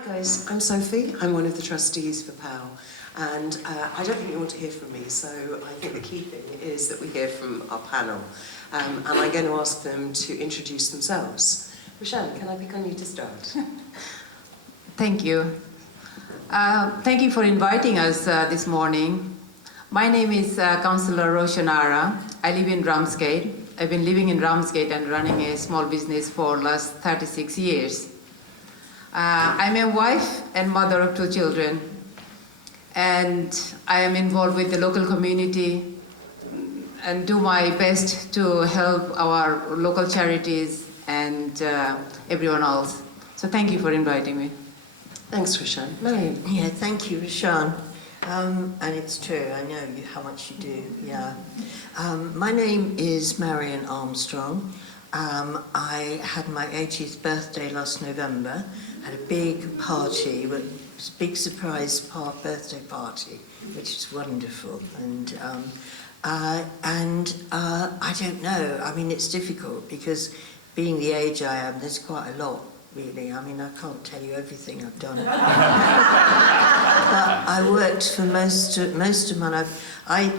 Hi guys, I'm Sophie. I'm one of the trustees for POW, and I don't think you want to hear from me, so I think the key thing is that we hear from our panel, and I'm going to ask them to introduce themselves. Raushan, can I pick on you to start? Thank you. Thank you for inviting us this morning. My name is Councillor Raushan Ara. I live in Ramsgate. I've been living in Ramsgate and running a small business for the last 36 years. I'm a wife and mother of 2 children, and I am involved with the local community and do my best to help our local charities and everyone else. So thank you for inviting me. Thanks, Raushan. Marion. Yeah, thank you, Raushan. And it's true, I know how much you do, yeah. My name is Marion Armstrong. I had my 80th birthday last November, had a big party, a big surprise birthday party, which is wonderful. And I don't know, I mean, it's difficult because being the age I am, there's quite a lot, really. I mean, I can't tell you everything I've done. But I worked for most of my life. I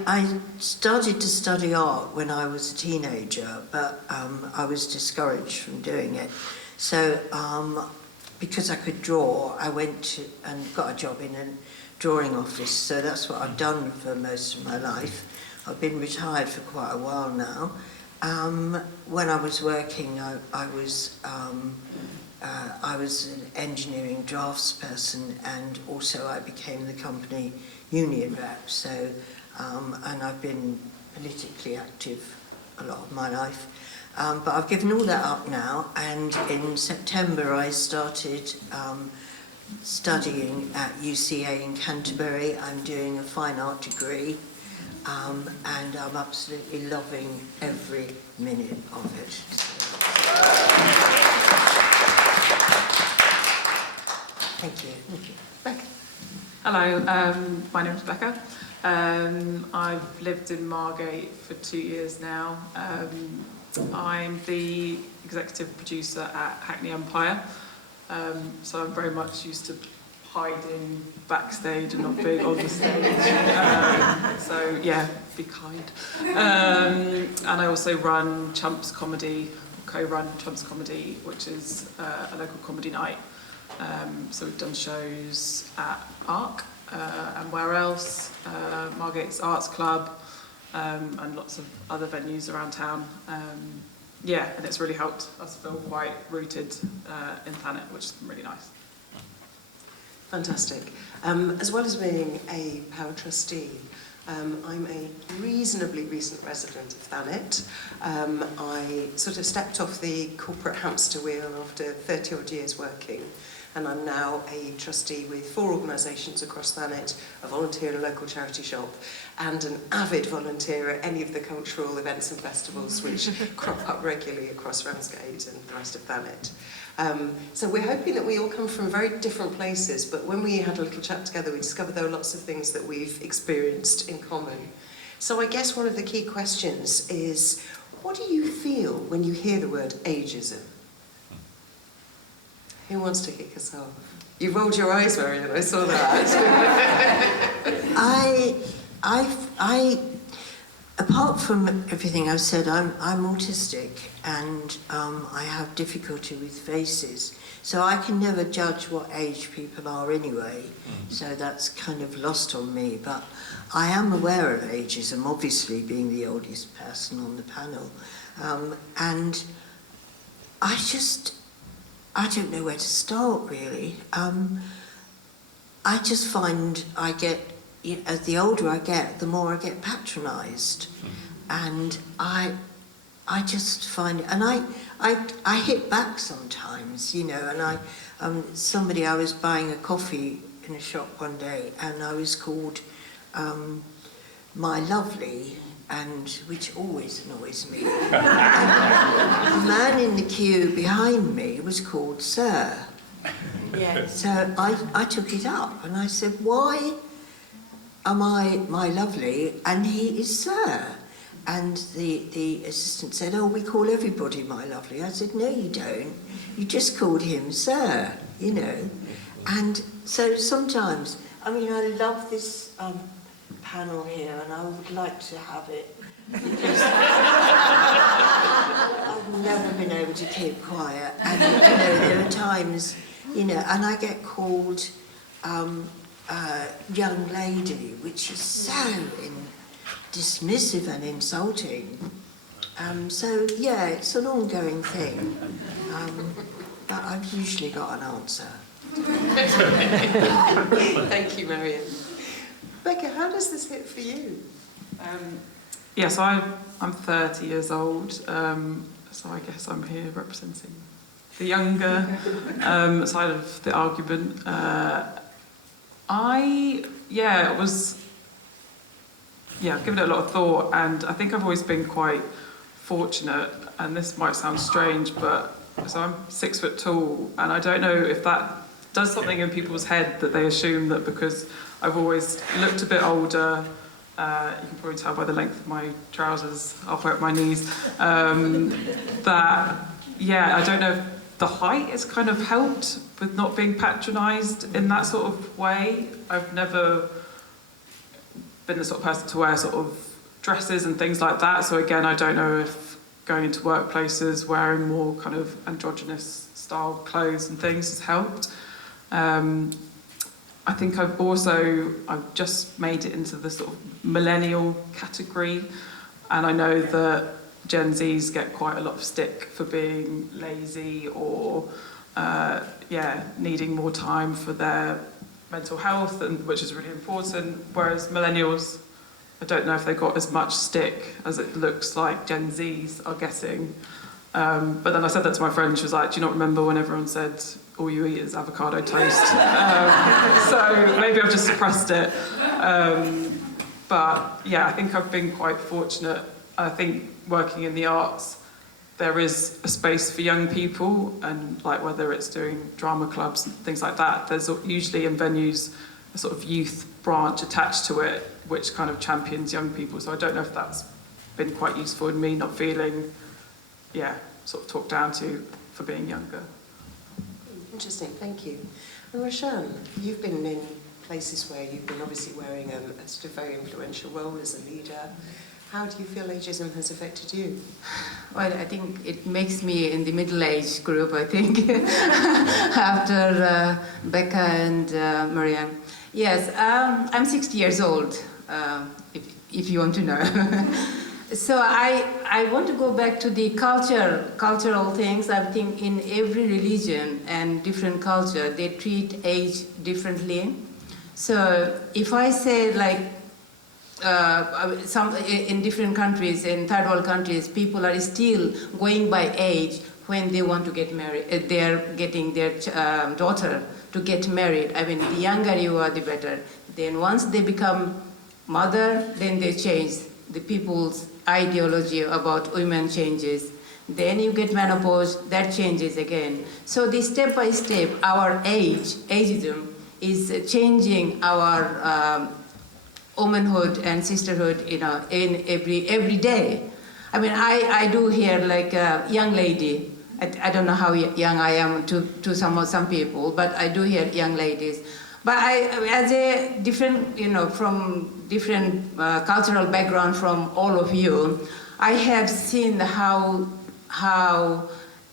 started to study art when I was a teenager, but I was discouraged from doing it. So because I could draw, I went and got a job in a drawing office. So that's what I've done for most of my life. I've been retired for quite a while now. When I was working, I was an engineering draftsperson, and also I became the company union rep. So, and I've been politically active a lot of my life. But I've given all that up now, and in September I started studying at UCA in Canterbury. I'm doing a fine art degree, and I'm absolutely loving every minute of it. Thank you. Thank you. Becca. Hello, my name's Becca. I've lived in Margate for 2 years now. I'm the executive producer at Hackney Empire, so I'm very much used to hiding backstage and not being on the stage. So yeah, be kind. And I also run Chump's Comedy, co-run Chump's Comedy, which is a local comedy night. So we've done shows at Arc and where else, Margate's Arts Club, and lots of other venues around town. Yeah, and it's really helped us feel quite rooted in Thanet, which has been really nice. Fantastic. As well as being a POW trustee, I'm a reasonably recent resident of Thanet. I sort of stepped off the corporate hamster wheel after 30 odd years working, and I'm now a trustee with 4 organisations across Thanet, a volunteer in a local charity shop, and an avid volunteer at any of the cultural events and festivals which crop up regularly across Ramsgate and the rest of Thanet. So we're hoping that we all come from very different places, but when we had a little chat together, we discovered there were lots of things that we've experienced in common. So I guess one of the key questions is, what do you feel when you hear the word ageism? Who wants to kick us off? You rolled your eyes, Marion, I saw that. I apart from everything I've said, I'm autistic, and I have difficulty with faces. So I can never judge what age people are anyway. So that's kind of lost on me. But I am aware of ageism, obviously being the oldest person on the panel. And I don't know where to start, really. I just find as the older I get, the more I get patronised. And I just find, and I hit back sometimes, you know, and I was buying a coffee in a shop one day, and I was called my lovely, and which always annoys me. And the man in the queue behind me was called Sir. Yeah. So I took it up, and I said, why am I my lovely and he is Sir? And the assistant said, oh, we call everybody my lovely. I said, no, you don't. You just called him Sir, you know. And so sometimes, I mean, I love this panel here, and I would like to have it because I've never been able to keep quiet. And there are times, and I get called young lady, which is so dismissive and insulting. So yeah, it's an ongoing thing, but I've usually got an answer. Thank you, Marion. Becca, how does this hit for you? So I'm 30 years old, so I guess I'm here representing the younger side of the argument. I've given it a lot of thought, and I think I've always been quite fortunate, and this might sound strange, but so I'm 6 foot tall, and I don't know if that does something in people's head that they assume that because I've always looked a bit older, you can probably tell by the length of my trousers halfway up my knees, I don't know if the height has kind of helped with not being patronised in that sort of way. I've never been the sort of person to wear sort of dresses and things like that, so again, I don't know if going into workplaces wearing more kind of androgynous style clothes and things has helped. I think I've just made it into the sort of millennial category, and I know that Gen Zs get quite a lot of stick for being lazy or needing more time for their mental health, which is really important, whereas millennials, I don't know if they got as much stick as it looks like Gen Zs are getting. But then I said that to my friend, she was like, do you not remember when everyone said all you eat is avocado toast? So maybe I've just suppressed it. But yeah, I think I've been quite fortunate. I think working in the arts, there is a space for young people, and like whether it's doing drama clubs and things like that, there's usually in venues a sort of youth branch attached to it, which kind of champions young people. So I don't know if that's been quite useful in me not feeling, sort of talked down to for being younger. Interesting, thank you. And Raushan, you've been in places where you've been obviously wearing a sort of very influential role as a leader. How do you feel ageism has affected you? Well, I think it makes me in the middle-age group, I think, after Becca and Marion. Yes, I'm 60 years old, if you want to know. So I want to go back to the cultural things. I think in every religion and different culture, they treat age differently. So if I say like, in different countries, in third world countries, people are still going by age when they want to get married. They're getting their daughter to get married. I mean, the younger you are, the better. Then once they become mother, then they change. The people's ideology about women changes. Then you get menopause, that changes again. So the step by step, our ageism, is changing our womanhood and sisterhood, in every day. I mean, I do hear like a young lady. I don't know how young I am to some people, but I do hear young ladies. But as a different, from different cultural background from all of you, I have seen how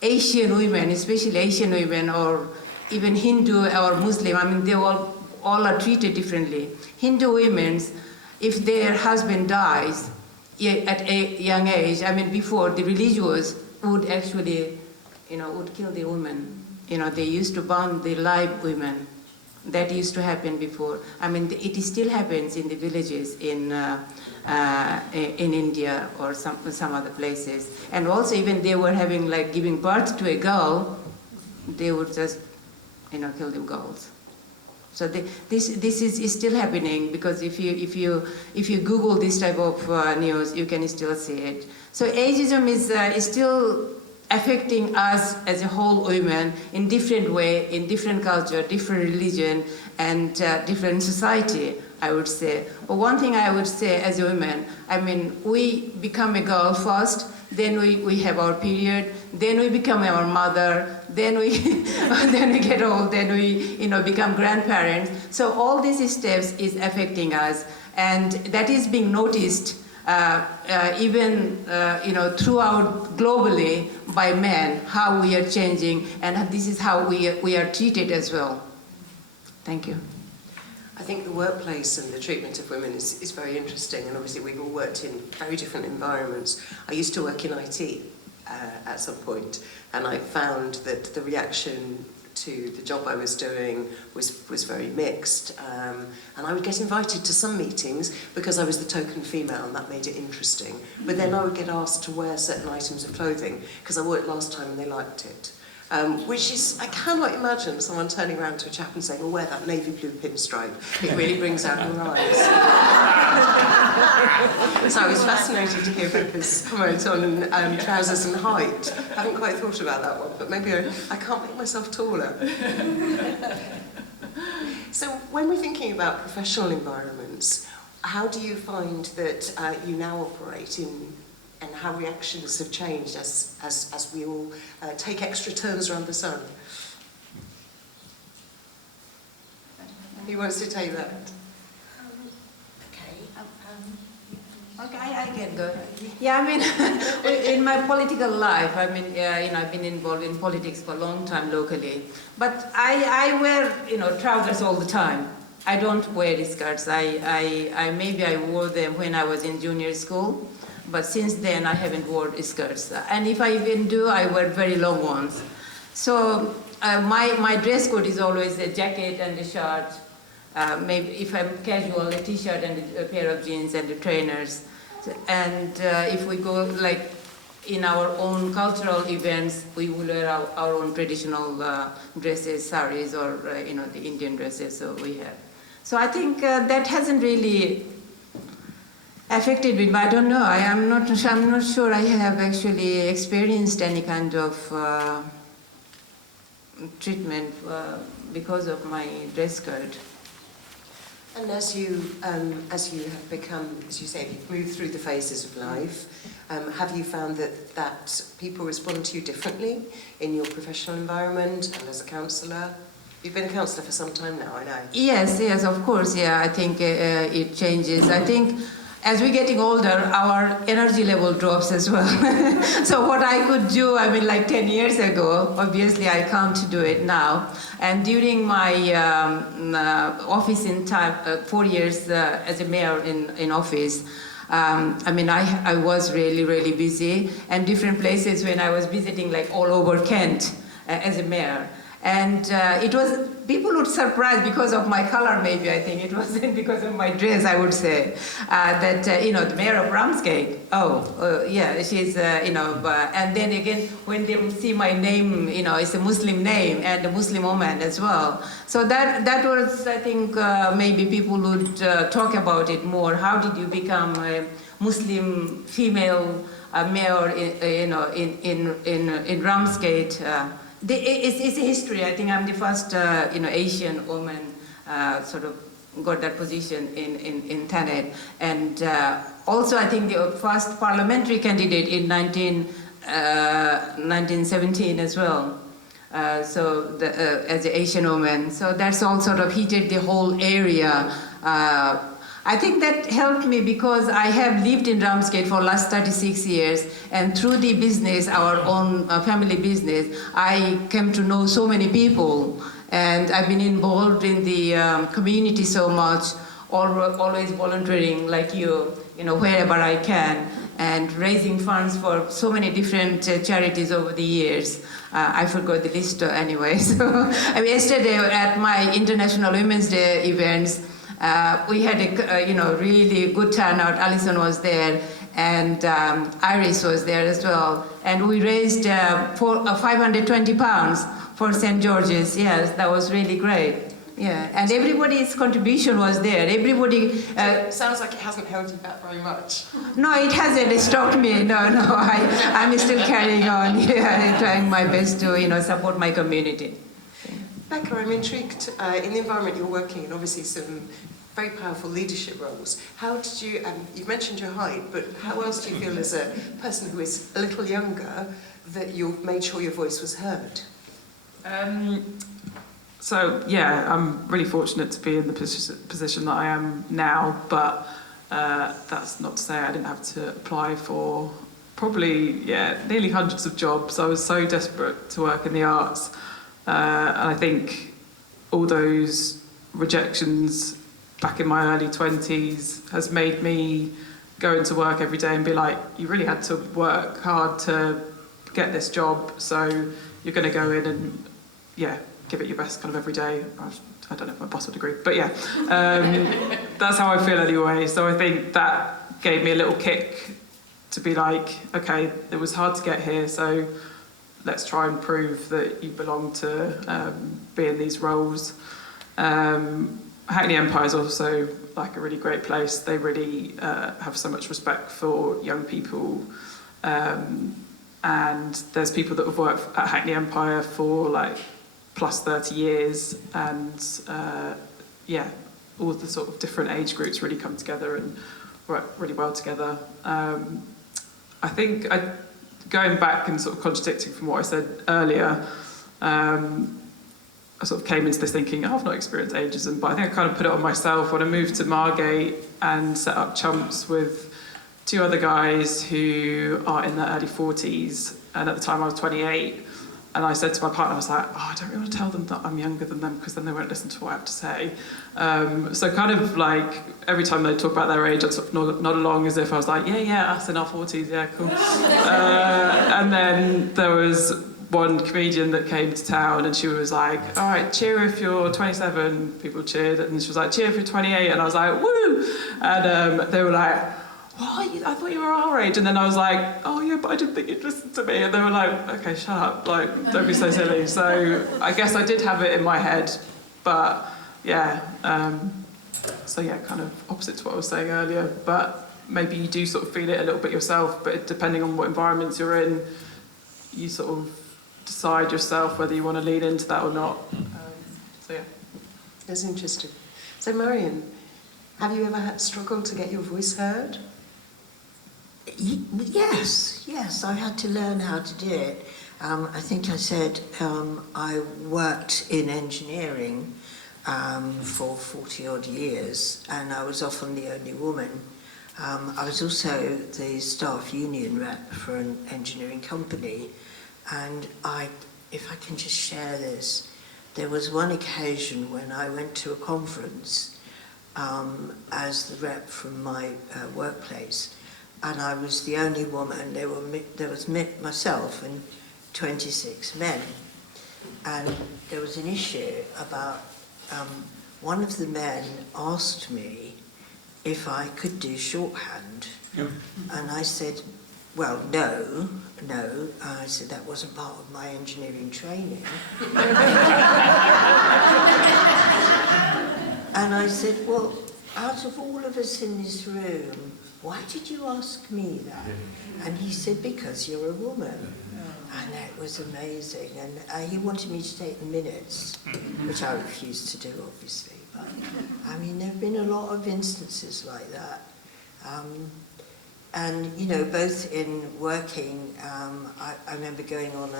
Asian women, especially Asian women, or even Hindu or Muslim, I mean, they all are treated differently. Hindu women, if their husband dies at a young age, I mean, before, the religious would actually, would kill the woman. They used to burn the live women. That used to happen before. I mean, it still happens in the villages in India or some other places. And also, even they were having, like, giving birth to a girl, they would just, kill the girls. So this is still happening, because if you Google this type of news, you can still see it. So ageism is still affecting us as a whole women in different way, in different culture, different religion, and different society, I would say. But one thing I would say as a woman, I mean, we become a girl first, then we have our period, then we become our mother, then we then we get old, then we become grandparents. So all these steps is affecting us, and that is being noticed even throughout globally by men, how we are changing, and this is how we are treated as well. Thank you. I think the workplace and the treatment of women is very interesting, and obviously we've all worked in very different environments. I used to work in IT at some point, and I found that the reaction to the job I was doing was very mixed, and I would get invited to some meetings because I was the token female, and that made it interesting. But then I would get asked to wear certain items of clothing because I wore it last time and they liked it. Which is, I cannot imagine someone turning around to a chap and saying, well, wear that navy blue pinstripe. It really brings out your eyes. So I was fascinated to hear Becca's comment on trousers and height. I haven't quite thought about that one, but maybe I can't make myself taller. So when we're thinking about professional environments, how do you find that you now operate in, and how reactions have changed as we all take extra turns around the sun? Who wants to take that? Okay, I can go. Yeah, I mean, in my political life, I mean, I've been involved in politics for a long time locally, but I wear, trousers all the time. I don't wear skirts. Maybe I wore them when I was in junior school, but since then I haven't worn skirts. And if I even do, I wear very long ones. So my dress code is always a jacket and a shirt. Maybe if I'm casual, a t-shirt and a pair of jeans and the trainers. And if we go like in our own cultural events, we will wear our own traditional dresses, saris, or the Indian dresses. So we have. So I think that hasn't really affected me. But I don't know. I'm not sure I have actually experienced any kind of treatment because of my dress code. And as you have become, as you say, you've moved through the phases of life, have you found that people respond to you differently in your professional environment and as a counsellor? You've been a counsellor for some time now, I know. Yes, of course, yeah. I think it changes. I think as we're getting older, our energy level drops as well. So what I could do, I mean, like 10 years ago, obviously I can't do it now. And during my office in time, 4 years as a mayor in office, I mean, I was really, really busy, and different places when I was visiting, like all over Kent as a mayor. And it was, people would surprise because of my color, maybe, I think. It wasn't because of my dress, I would say. That, the mayor of Ramsgate, yeah, she's, and then again, when they would see my name, it's a Muslim name and a Muslim woman as well. So that was, I think, maybe people would talk about it more. How did you become a Muslim female mayor, in Ramsgate? It's a history. I think I'm the first, Asian woman sort of got that position in Thanet. And also, I think the first parliamentary candidate in 1917 as well. As an Asian woman. So that's all sort of heated the whole area. I think that helped me because I have lived in Ramsgate for the last 36 years, and through the business, our own family business, I came to know so many people, and I've been involved in the community so much, always volunteering like you, wherever I can, and raising funds for so many different charities over the years. I forgot the list anyway. So yesterday at my International Women's Day events, we had a really good turnout. Alison was there, and Iris was there as well. And we raised £520 for St. George's. Yes, that was really great. Yeah, and everybody's contribution was there. Everybody. It sounds like it hasn't held you back very much. No, it hasn't. It stopped me. No, I'm still carrying on. Yeah, trying my best to support my community. Becca, I'm intrigued in the environment you're working in, obviously some very powerful leadership roles. How did you, you've mentioned your height, but how else do you feel as a person who is a little younger that you've made sure your voice was heard? So yeah, I'm really fortunate to be in the position that I am now, but that's not to say I didn't have to apply for probably nearly hundreds of jobs. I was so desperate to work in the arts, and I think all those rejections back in my early 20s has made me go into work every day and be like, you really had to work hard to get this job, so you're going to go in and give it your best kind of every day. I don't know if my boss would agree, but that's how I feel anyway. So I think that gave me a little kick to be like, okay, it was hard to get here, so let's try and prove that you belong to be in these roles. Hackney Empire is also like a really great place. They really have so much respect for young people, and there's people that have worked at Hackney Empire for like plus 30 years, and all the sort of different age groups really come together and work really well together. I think going back and sort of contradicting from what I said earlier, I sort of came into this thinking, I've not experienced ageism, but I think I kind of put it on myself when I moved to Margate and set up Chumps with two other guys who are in their early 40s, and at the time I was 28, and I said to my partner, I was like, I don't really want to tell them that I'm younger than them because then they won't listen to what I have to say. So kind of like every time they talk about their age, I'd sort of nod along as if I was like, yeah, us in our 40s, yeah, cool. And then there was one comedian that came to town and she was like, all right, cheer if you're 27. People cheered, and she was like, cheer if you're 28, and I was like, woo! And they were like, what? I thought you were our age. And then I was like, oh yeah, but I didn't think you'd listen to me. And they were like, okay, shut up, like, don't be so silly. So I guess I did have it in my head, but kind of opposite to what I was saying earlier, but maybe you do sort of feel it a little bit yourself, but depending on what environments you're in, you sort of decide yourself whether you want to lean into that or not. That's interesting. So Marion, have you ever struggled to get your voice heard? Yes, I had to learn how to do it. I think I said I worked in engineering for 40 odd years, and I was often the only woman. I was also the staff union rep for an engineering company, and if I can just share this, there was one occasion when I went to a conference as the rep from my workplace, and I was the only woman. There was myself and 26 men, and there was an issue about one of the men asked me if I could do shorthand, and I said, well, no. I said that wasn't part of my engineering training. And I said, well, out of all of us in this room, why did you ask me that? And he said, because you're a woman. And that was amazing. And he wanted me to take the minutes, which I refused to do, obviously. But, I mean, there have been a lot of instances like that. And, you know, both in working, I remember going on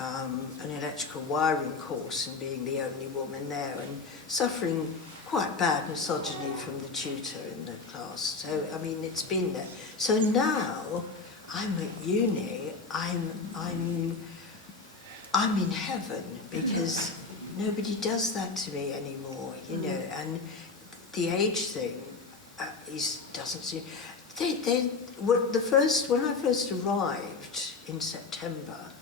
an electrical wiring course and being the only woman there and suffering quite bad misogyny from the tutor in the class. So, I mean, it's been there. So now I'm at uni, I'm in heaven because nobody does that to me anymore, you know, and the age thing doesn't seem... when I first arrived in September,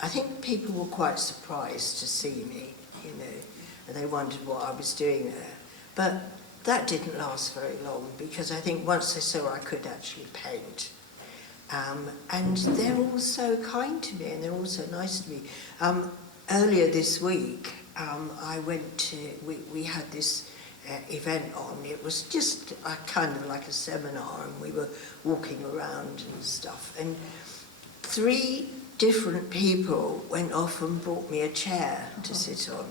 I think people were quite surprised to see me, you know, and they wondered what I was doing there. But that didn't last very long because I think once they saw I could actually paint, and they're all so kind to me and they're all so nice to me. Earlier this week, I went to, we had this event on. It was just kind of like a seminar, and we were walking around and stuff, and 3 different people went off and brought me a chair to sit on,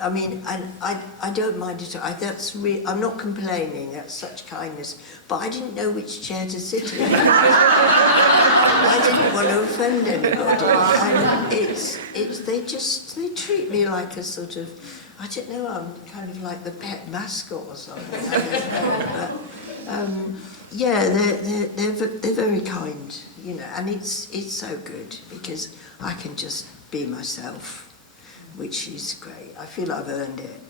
I mean, and I don't mind it. I'm not complaining. That's such kindness. But I didn't know which chair to sit in. I didn't want to offend anybody. And they treat me like a sort of, I don't know, I'm kind of like the pet mascot or something. I don't know. But, yeah, they're very kind, you know, and it's so good because I can just be myself, which is great. I feel I've earned it.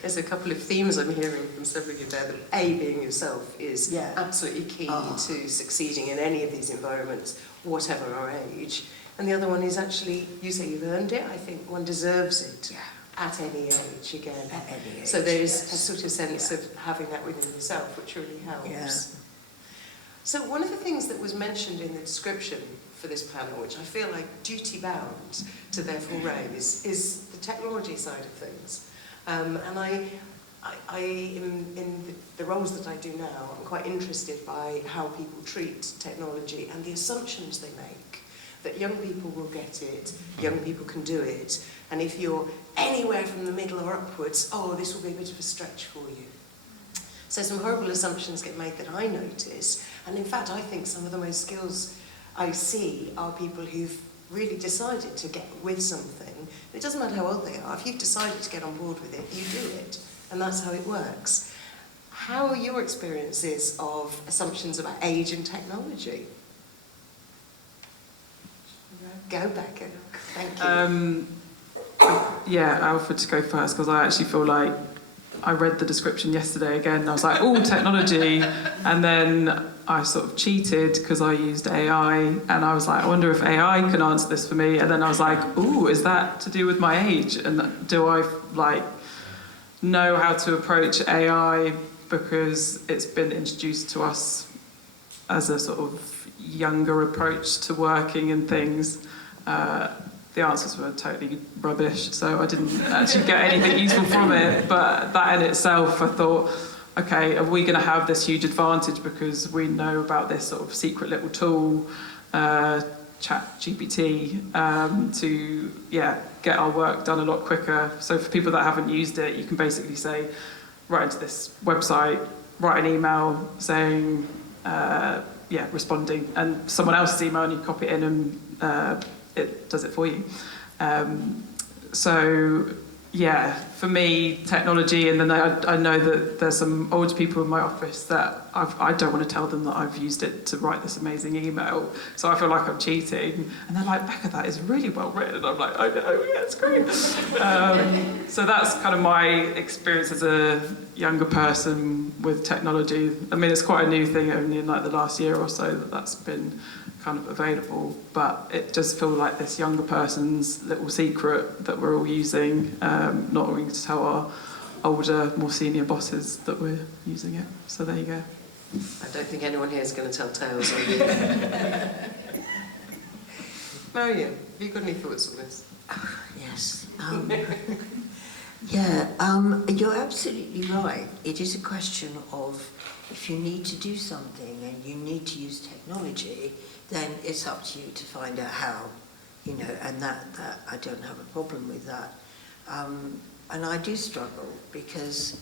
There's a couple of themes I'm hearing from several of you there. That A, being yourself is absolutely key to succeeding in any of these environments, whatever our age. And the other one is actually, you say you've earned it. I think one deserves it at any age again. At any age, so there's a sort of sense of having that within yourself, which really helps. Yeah. So one of the things that was mentioned in the description for this panel, which I feel like duty bound to therefore raise, is the technology side of things. And I in the roles that I do now, I'm quite interested by how people treat technology and the assumptions they make. That young people will get it, young people can do it, and if you're anywhere from the middle or upwards, oh, this will be a bit of a stretch for you. So some horrible assumptions get made that I notice, and in fact I think some of the most skills I see are people who've really decided to get with something. It doesn't matter how old they are, if you've decided to get on board with it, you do it, and that's how it works. How are your experiences of assumptions about age and technology? Go, Becca. Thank you. Yeah, I offered to go first because I actually feel like I read the description yesterday again. And I was like, oh, technology. And then I sort of cheated because I used AI. And I was like, I wonder if AI can answer this for me. And then I was like, ooh, is that to do with my age? And do I know how to approach AI because it's been introduced to us as a sort of younger approach to working and things? The answers were totally rubbish, so I didn't actually get anything useful from it. But that in itself, I thought, okay, are we going to have this huge advantage because we know about this sort of secret little tool, ChatGPT, to get our work done a lot quicker? So for people that haven't used it, you can basically say, write into this website, write an email saying, responding, and someone else's email, and you copy it in and it does it for you. For me, technology, and then I know that there's some older people in my office that I don't want to tell them that I've used it to write this amazing email, so I feel like I'm cheating. And they're like, Becca, that is really well written. And I'm like, I know, yeah, it's great. So that's kind of my experience as a younger person with technology. I mean, it's quite a new thing, only in like the last year or so that's been kind of available, but it does feel like this younger person's little secret that we're all using, not wanting to tell our older, more senior bosses that we're using it. So there you go. I don't think anyone here is going to tell tales on you. Marion, have you got any thoughts on this? Yes. You're absolutely right. It is a question of if you need to do something and you need to use technology, then it's up to you to find out how, you know, and that I don't have a problem with that. And I do struggle because,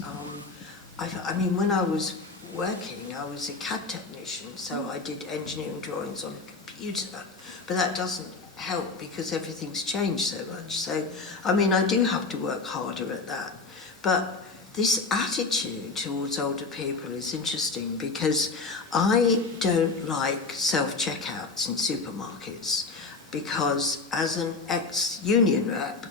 when I was working, I was a CAD technician, so I did engineering drawings on a computer, but that doesn't help because everything's changed so much. So, I do have to work harder at that. But this attitude towards older people is interesting because I don't like self-checkouts in supermarkets because as an ex-union rep,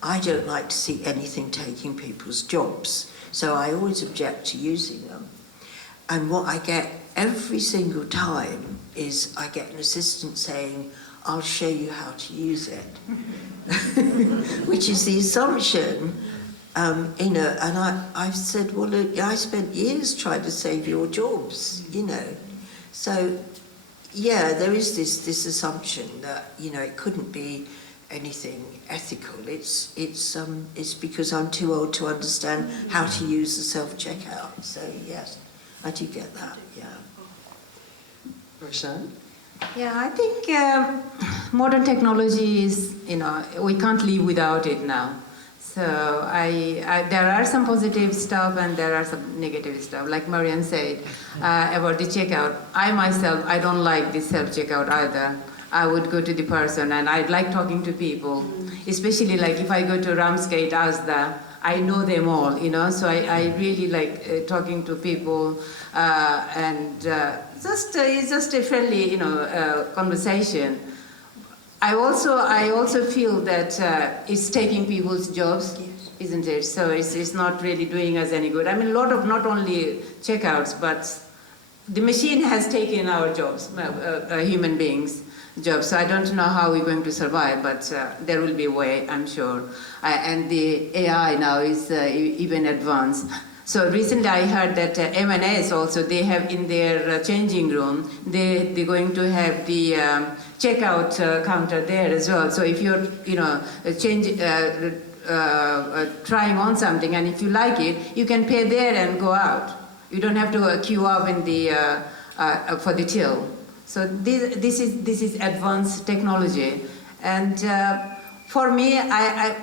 I don't like to see anything taking people's jobs. So I always object to using them. And what I get every single time is I get an assistant saying, I'll show you how to use it. Which is the assumption, and I've said, well, look, I spent years trying to save your jobs, So, there is this assumption that, it couldn't be anything ethical. It's because I'm too old to understand how to use the self-checkout. So, yes, I do get that, Raushan? Yeah, I think modern technology is, we can't live without it now. So there are some positive stuff and there are some negative stuff. Like Marion said about the checkout. I myself, I don't like the self-checkout either. I would go to the person and I'd like talking to people, especially like if I go to Ramsgate, Asda, I know them all, you know, so I really like talking to people and it's just a friendly, you know, conversation. I also feel that it's taking people's jobs, yes, isn't it? So it's not really doing us any good. I mean, a lot of not only checkouts, but the machine has taken our jobs, human beings' jobs. So I don't know how we're going to survive, but there will be a way, I'm sure. And the AI now is even advanced. So recently I heard that M&S also, they have in their changing room, they're going to have the checkout counter there as well. So if you're, you know, trying on something and if you like it, you can pay there and go out. You don't have to queue up in the, for the till. So this is advanced technology. And for me,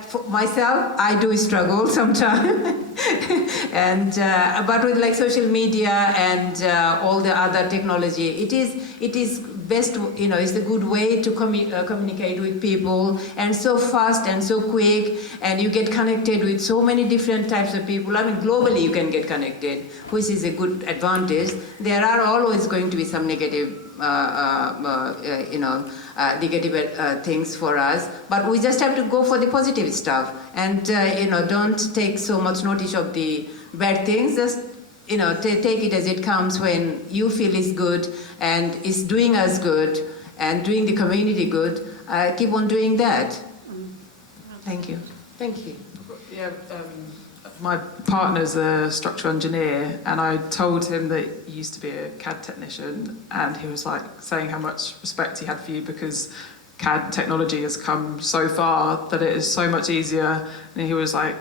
for myself, I do struggle sometimes. And but with like social media and all the other technology, it is best, you know, it's a good way to communicate with people, and so fast and so quick, and you get connected with so many different types of people. I mean, globally you can get connected, which is a good advantage. There are always going to be some negative negative things for us, but we just have to go for the positive stuff and don't take so much notice of the bad things. Just take it as it comes. When you feel it's good and it's doing us good and doing the community good, keep on doing that. Thank you. Thank you. Yeah, my partner's a structural engineer, and I told him that he used to be a CAD technician, and he was like saying how much respect he had for you because CAD technology has come so far that it is so much easier. And he was like,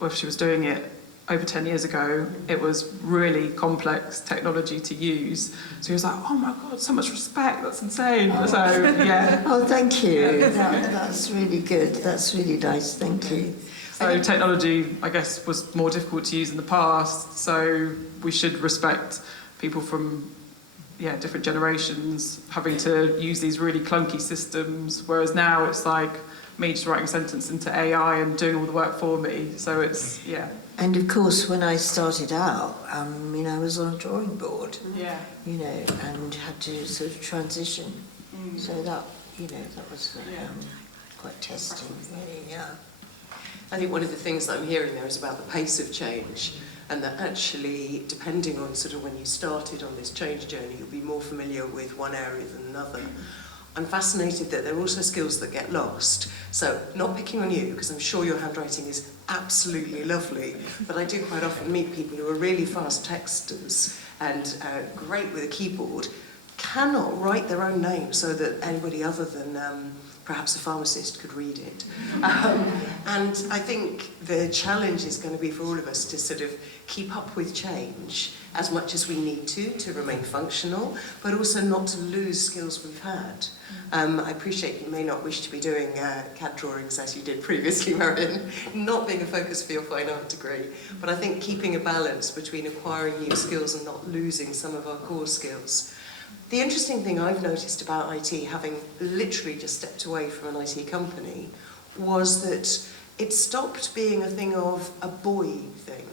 well, if she was doing it over 10 years ago, it was really complex technology to use. So he was like, oh my God, so much respect, that's insane. So, yeah. Oh, thank you. That's really good. That's really nice. Thank you. So technology, I guess, was more difficult to use in the past, so we should respect people from different generations having to use these really clunky systems, whereas now it's like me just writing a sentence into AI and doing all the work for me. So it's, And of course, when I started out, I was on a drawing board, and had to sort of transition. So that, that was quite testing, really, I think one of the things that I'm hearing there is about the pace of change, and that actually, depending on sort of when you started on this change journey, you'll be more familiar with one area than another. I'm fascinated that there are also skills that get lost. So, not picking on you, because I'm sure your handwriting is absolutely lovely, but I do quite often meet people who are really fast texters and great with a keyboard, cannot write their own name so that anybody other than perhaps a pharmacist could read it. And I think the challenge is going to be for all of us to sort of keep up with change as much as we need to remain functional, but also not to lose skills we've had. I appreciate you may not wish to be doing CAD drawings as you did previously, Marion, not being a focus for your fine art degree, but I think keeping a balance between acquiring new skills and not losing some of our core skills. The interesting thing I've noticed about IT, having literally just stepped away from an IT company, was that it stopped being a thing of a boy thing,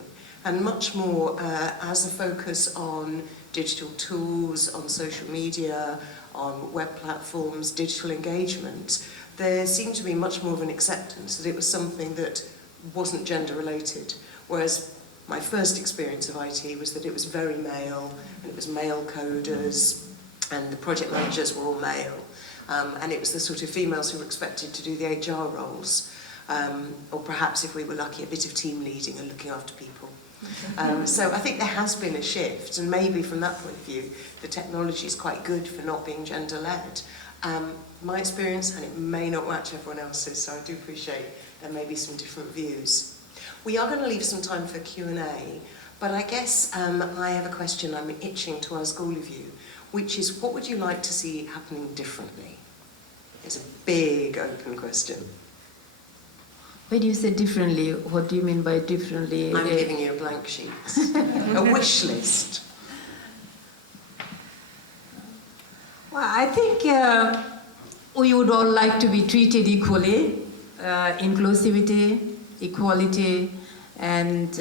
and much more as a focus on digital tools, on social media, on web platforms, digital engagement. There seemed to be much more of an acceptance that it was something that wasn't gender related, whereas my first experience of IT was that it was very male, and it was male coders, and the project managers were all male. And it was the sort of females who were expected to do the HR roles, or perhaps, if we were lucky, a bit of team leading and looking after people. So I think there has been a shift, and maybe from that point of view, the technology is quite good for not being gender-led. My experience, and it may not match everyone else's, so I do appreciate there may be some different views. We are going to leave some time for Q&A, but I guess I have a question I'm itching to ask all of you, which is, what would you like to see happening differently? It's a big open question. When you say differently, what do you mean by differently? I'm giving you a blank sheet. A wish list. Well, I think we would all like to be treated equally, inclusivity, equality, and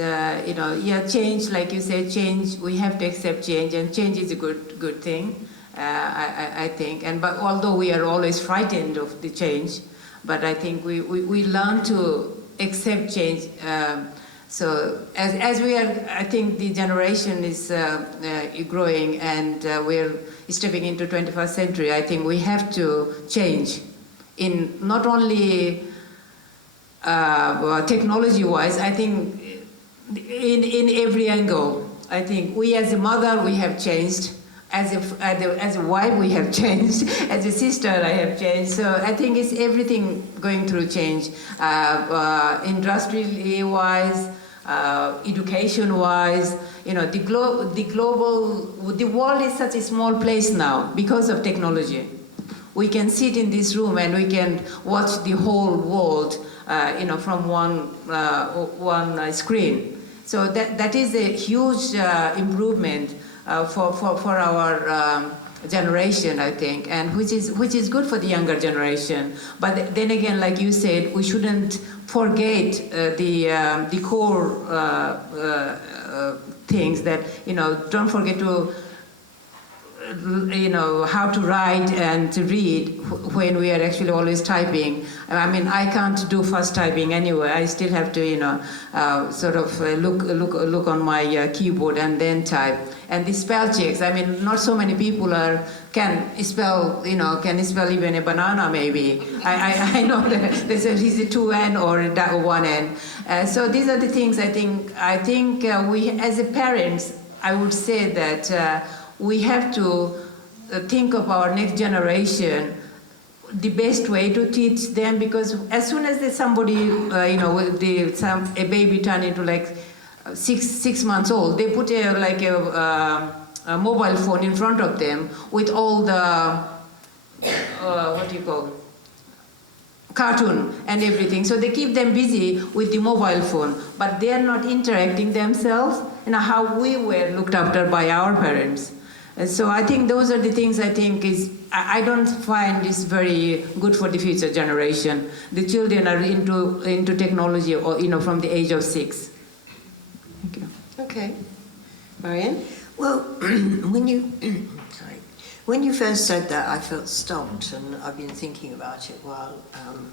change. Like you said, change. We have to accept change, and change is a good thing. I think. But although we are always frightened of the change, but I think we learn to accept change. So as we are, I think the generation is growing, and we're stepping into 21st century. I think we have to change in not only technology-wise. I think in every angle. I think we as a mother, we have changed. As a wife, we have changed. As a sister, I have changed. So I think it's everything going through change, industrially-wise, education-wise. The world is such a small place now because of technology. We can sit in this room and we can watch the whole world, from one screen. So that is a huge improvement for our generation, I think, and which is good for the younger generation. But then again, like you said, we shouldn't forget the core things that, don't forget to, how to write and to read when we are actually always typing. I mean, I can't do fast typing anyway. I still have to, look on my keyboard and then type. And the spell checks. I mean, not so many people can spell even a banana. Maybe I know that there's a 2N or a 1N. So these are the things I think we as a parents, I would say that we have to think of our next generation, the best way to teach them, because as soon as there's somebody, a baby turn into like 6 months old, they put a mobile phone in front of them with all the cartoon and everything. So they keep them busy with the mobile phone, but they are not interacting themselves. How we were looked after by our parents. And so I think those are the things I don't find is very good for the future generation. The children are into technology, or from the age of 6. Thank you. Okay. Marion? Well, when you first said that, I felt stumped, and I've been thinking about it while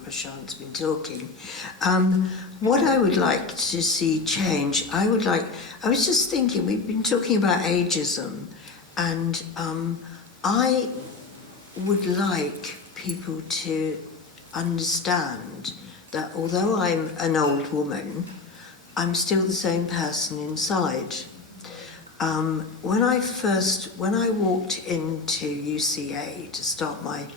Raushan's been talking. What I would like to see change, I was just thinking, we've been talking about ageism, and I would like people to understand that although I'm an old woman, I'm still the same person inside. When I walked into UCA to start my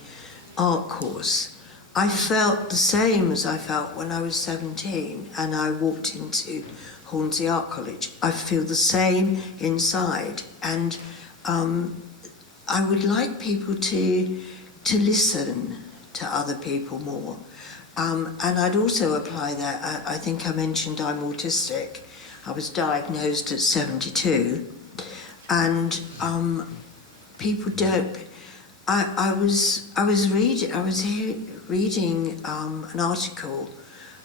art course, I felt the same as I felt when I was 17 and I walked into Hornsey Art College. I feel the same inside, and I would like people to listen to other people more. And I'd also apply that, I think I mentioned I'm autistic. I was diagnosed at 72, and people don't. I was reading an article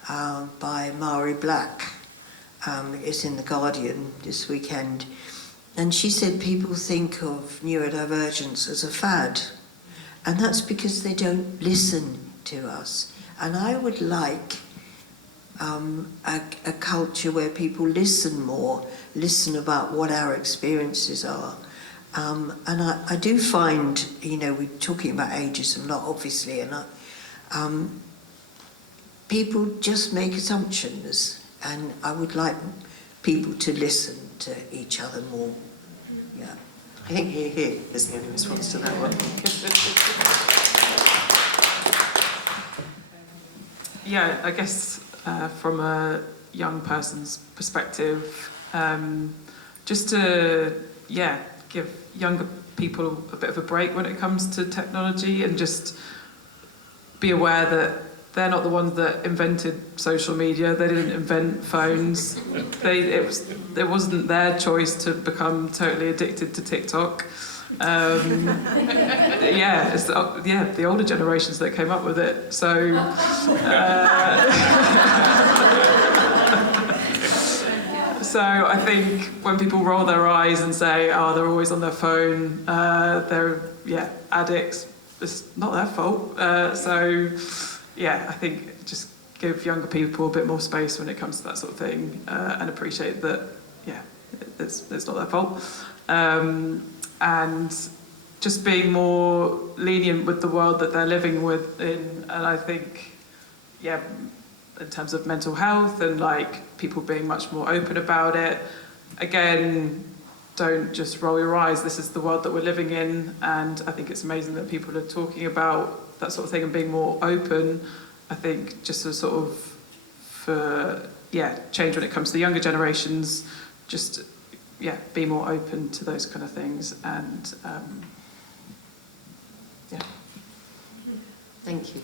by Mari Black. It's in The Guardian this weekend, and she said people think of neurodivergence as a fad, and that's because they don't listen to us. And I would like a culture where people listen more, listen about what our experiences are. And I do find, we're talking about ageism, not obviously, and people just make assumptions, and I would like people to listen to each other more. Yeah. I think here is the only response to that one. Yeah, I guess from a young person's perspective, just to give younger people a bit of a break when it comes to technology, and just be aware that they're not the ones that invented social media. They didn't invent phones. It wasn't their choice to become totally addicted to TikTok. It's the older generations that came up with it. So, so I think when people roll their eyes and say, "Oh, they're always on their phone, they're addicts," it's not their fault. I think just give younger people a bit more space when it comes to that sort of thing, and appreciate that. It's not their fault. And just being more lenient with the world that they're living within. And I think, in terms of mental health and like people being much more open about it, again, don't just roll your eyes. This is the world that we're living in. And I think it's amazing that people are talking about that sort of thing and being more open. I think just to sort of, change when it comes to the younger generations, just be more open to those kind of things, and Thank you.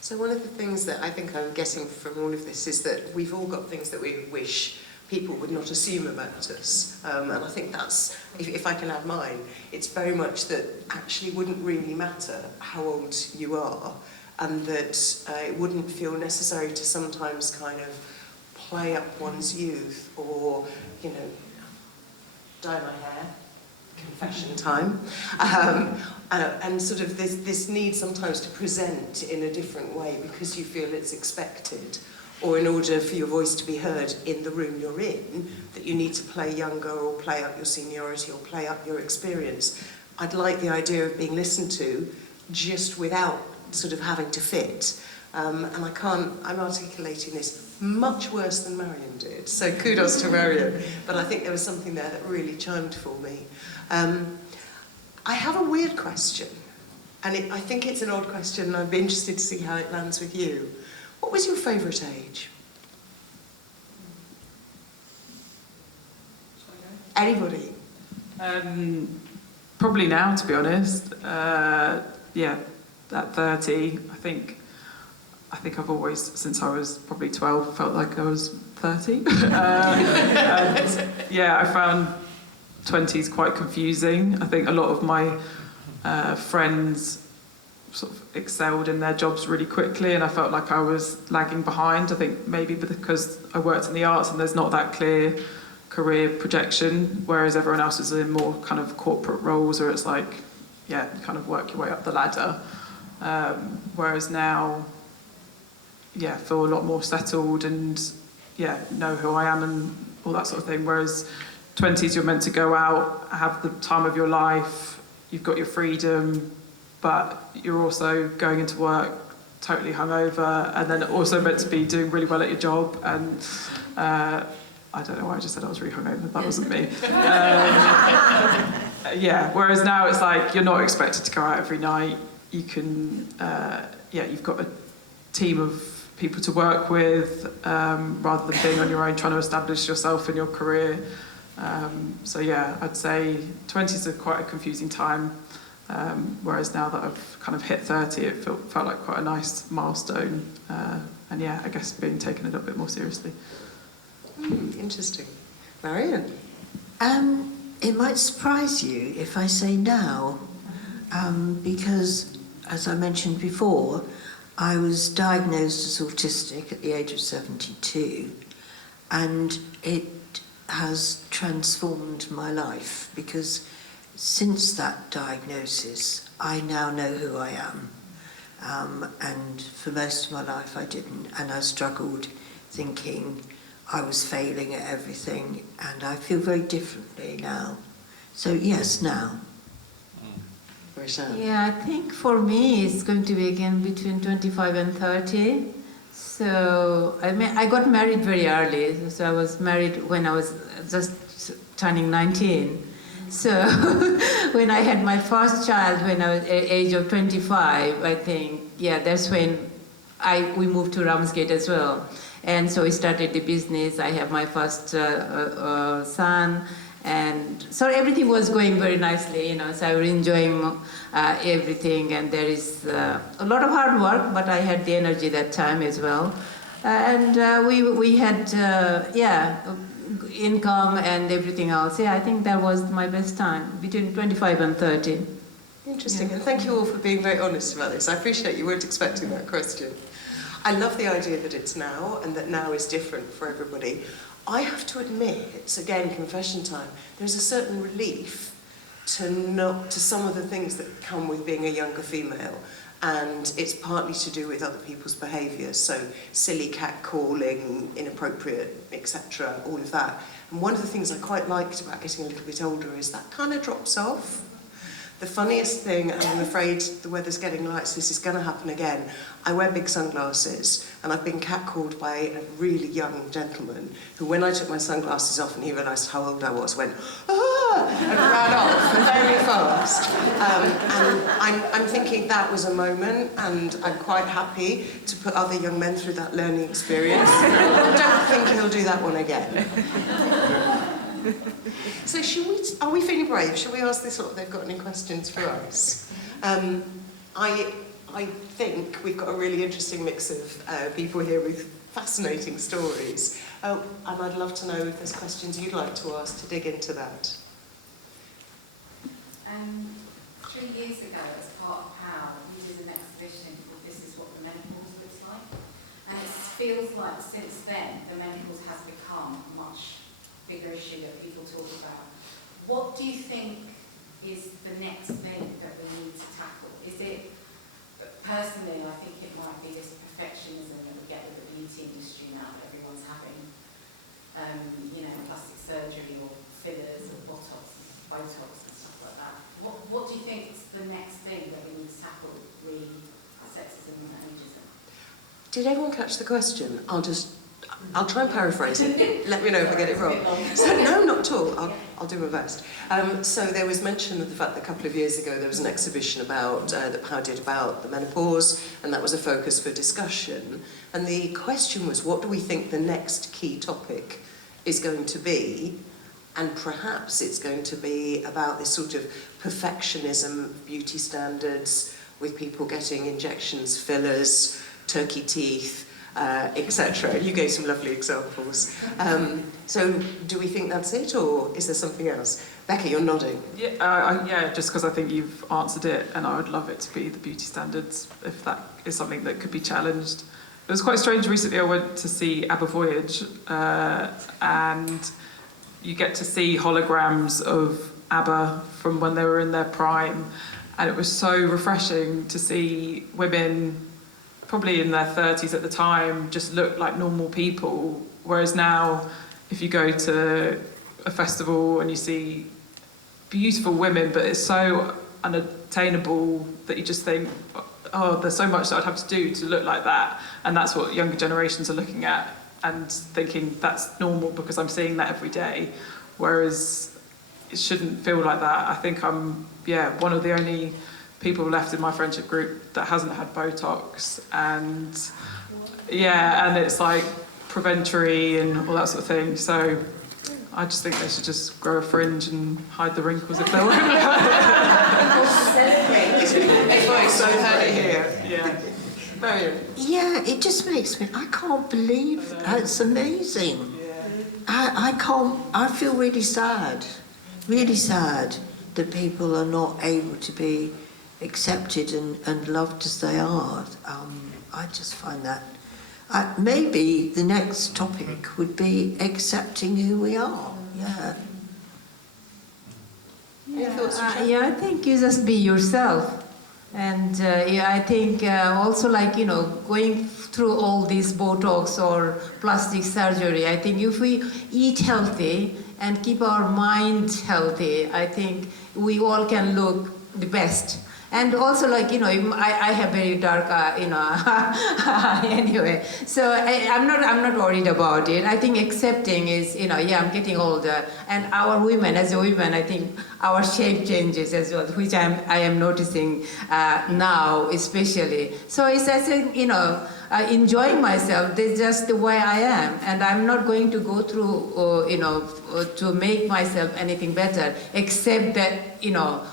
So one of the things that I think I'm getting from all of this is that we've all got things that we wish people would not assume about us, and I think that's, if I can add mine, it's very much that actually wouldn't really matter how old you are, and that it wouldn't feel necessary to sometimes kind of play up one's youth, or, dye my hair, confession time, and sort of this need sometimes to present in a different way because you feel it's expected, or in order for your voice to be heard in the room you're in, that you need to play younger or play up your seniority or play up your experience. I'd like the idea of being listened to just without sort of having to fit. And I'm articulating this much worse than Marion did, so kudos to Marion, but I think there was something there that really chimed for me. I have a weird question, and I think it's an odd question, and I'd be interested to see how it lands with you. What was your favourite age? Anybody? Probably now, to be honest. At 30, I think I've always, since I was probably 12, felt like I was 30. I found 20s quite confusing. I think a lot of my friends sort of excelled in their jobs really quickly, and I felt like I was lagging behind. I think maybe because I worked in the arts and there's not that clear career projection, whereas everyone else is in more kind of corporate roles, or it's like, you kind of work your way up the ladder. Whereas now, feel a lot more settled and, know who I am and all that sort of thing. Whereas 20s, you're meant to go out, have the time of your life, you've got your freedom, but you're also going into work totally hungover, and then also meant to be doing really well at your job. And I don't know why I just said I was really hungover. That wasn't me. Whereas now it's like you're not expected to go out every night. You can, you've got a team of people to work with, rather than being on your own, trying to establish yourself in your career. I'd say 20s are quite a confusing time, whereas now that I've kind of hit 30, it felt like quite a nice milestone, I guess being taken a little bit more seriously. Interesting. Marion? It might surprise you if I say now, because, as I mentioned before, I was diagnosed as autistic at the age of 72, and it has transformed my life, because since that diagnosis, I now know who I am. And for most of my life I didn't, and I struggled thinking I was failing at everything, and I feel very differently now. So yes, now. Yeah, I think for me it's going to be again between 25 and 30. So I got married very early. So I was married when I was just turning 19. So when I had my first child when I was at the age of 25, I think, that's when we moved to Ramsgate as well. And so we started the business. I have my first son, And so everything was going very nicely, you know, so I was enjoying everything, and there is a lot of hard work, but I had the energy that time as well. And we had, income and everything else. Yeah, I think that was my best time, between 25 and 30. Interesting, Yeah. and thank you all for being very honest about this. I appreciate you weren't expecting that question. I love the idea that it's now, and that now is different for everybody. I have to admit, again, confession time, there's a certain relief to some of the things that come with being a younger female, and it's partly to do with other people's behaviours, so silly catcalling, inappropriate, etc., all of that. And one of the things I quite liked about getting a little bit older is that kind of drops off. The funniest thing, and I'm afraid the weather's getting light, so this is going to happen again, I wear big sunglasses, and I've been catcalled by a really young gentleman who, when I took my sunglasses off and he realised how old I was, went, ah, and ran off very fast. And I'm thinking that was a moment, and I'm quite happy to put other young men through that learning experience. I don't think he'll do that one again. So are we feeling brave? Shall we ask this lot if they've got any questions for us? I think we've got a really interesting mix of people here with fascinating stories. And I'd love to know if there's questions you'd like to ask to dig into that. 3 years ago, as part of POW, we did an exhibition called This Is What the Menopause Looks Like. And it feels like since then, the menopause has become a much bigger issue that people talk about. What do you think is the next thing that we need to tackle? Is it, personally, I think it might be this perfectionism that we get with the beauty industry now that everyone's having, plastic surgery or fillers or Botox and stuff like that. What do you think is the next thing that we need to tackle with sexism and ageism? Did everyone catch the question? I'll try and paraphrase it. Let me know if I get it wrong. So, no, not at all. I'll do my best. So there was mention of the fact that a couple of years ago there was an exhibition that POW did about the menopause, and that was a focus for discussion. And the question was, what do we think the next key topic is going to be? And perhaps it's going to be about this sort of perfectionism, beauty standards, with people getting injections, fillers, turkey teeth, etc. You gave some lovely examples. So do we think that's it, or is there something else? Becca, you're nodding. Yeah, just because I think you've answered it, and I would love it to be the beauty standards, if that is something that could be challenged. It was quite strange recently, I went to see ABBA Voyage, and you get to see holograms of ABBA from when they were in their prime, and it was so refreshing to see women probably in their 30s at the time just look like normal people, whereas now if you go to a festival and you see beautiful women, but it's so unattainable that you just think, oh, there's so much that I'd have to do to look like that. And that's what younger generations are looking at and thinking that's normal because I'm seeing that every day, whereas it shouldn't feel like that. I think I'm one of the only people left in my friendship group that hasn't had Botox, and it's like preventary and all that sort of thing. So I just think they should just grow a fringe and hide the wrinkles if they want. So heard it here. Yeah. Marion. Yeah, it just makes me, I can't believe that's amazing. I feel really sad that people are not able to be accepted and loved as they are. I just find that maybe the next topic would be accepting who we are. I think you just be yourself. And I think also going through all this Botox or plastic surgery, I think if we eat healthy and keep our mind healthy, I think we all can look the best. And also, like, you know, I have very dark, you know, anyway. So I'm not worried about it. I think accepting is, you know, yeah, I'm getting older, and our women, as a women, I think our shape changes as well, which I am noticing now, especially. So it's, I think, you know, enjoying myself. That's just the way I am, and I'm not going to go through, you know, to make myself anything better, except that, you know,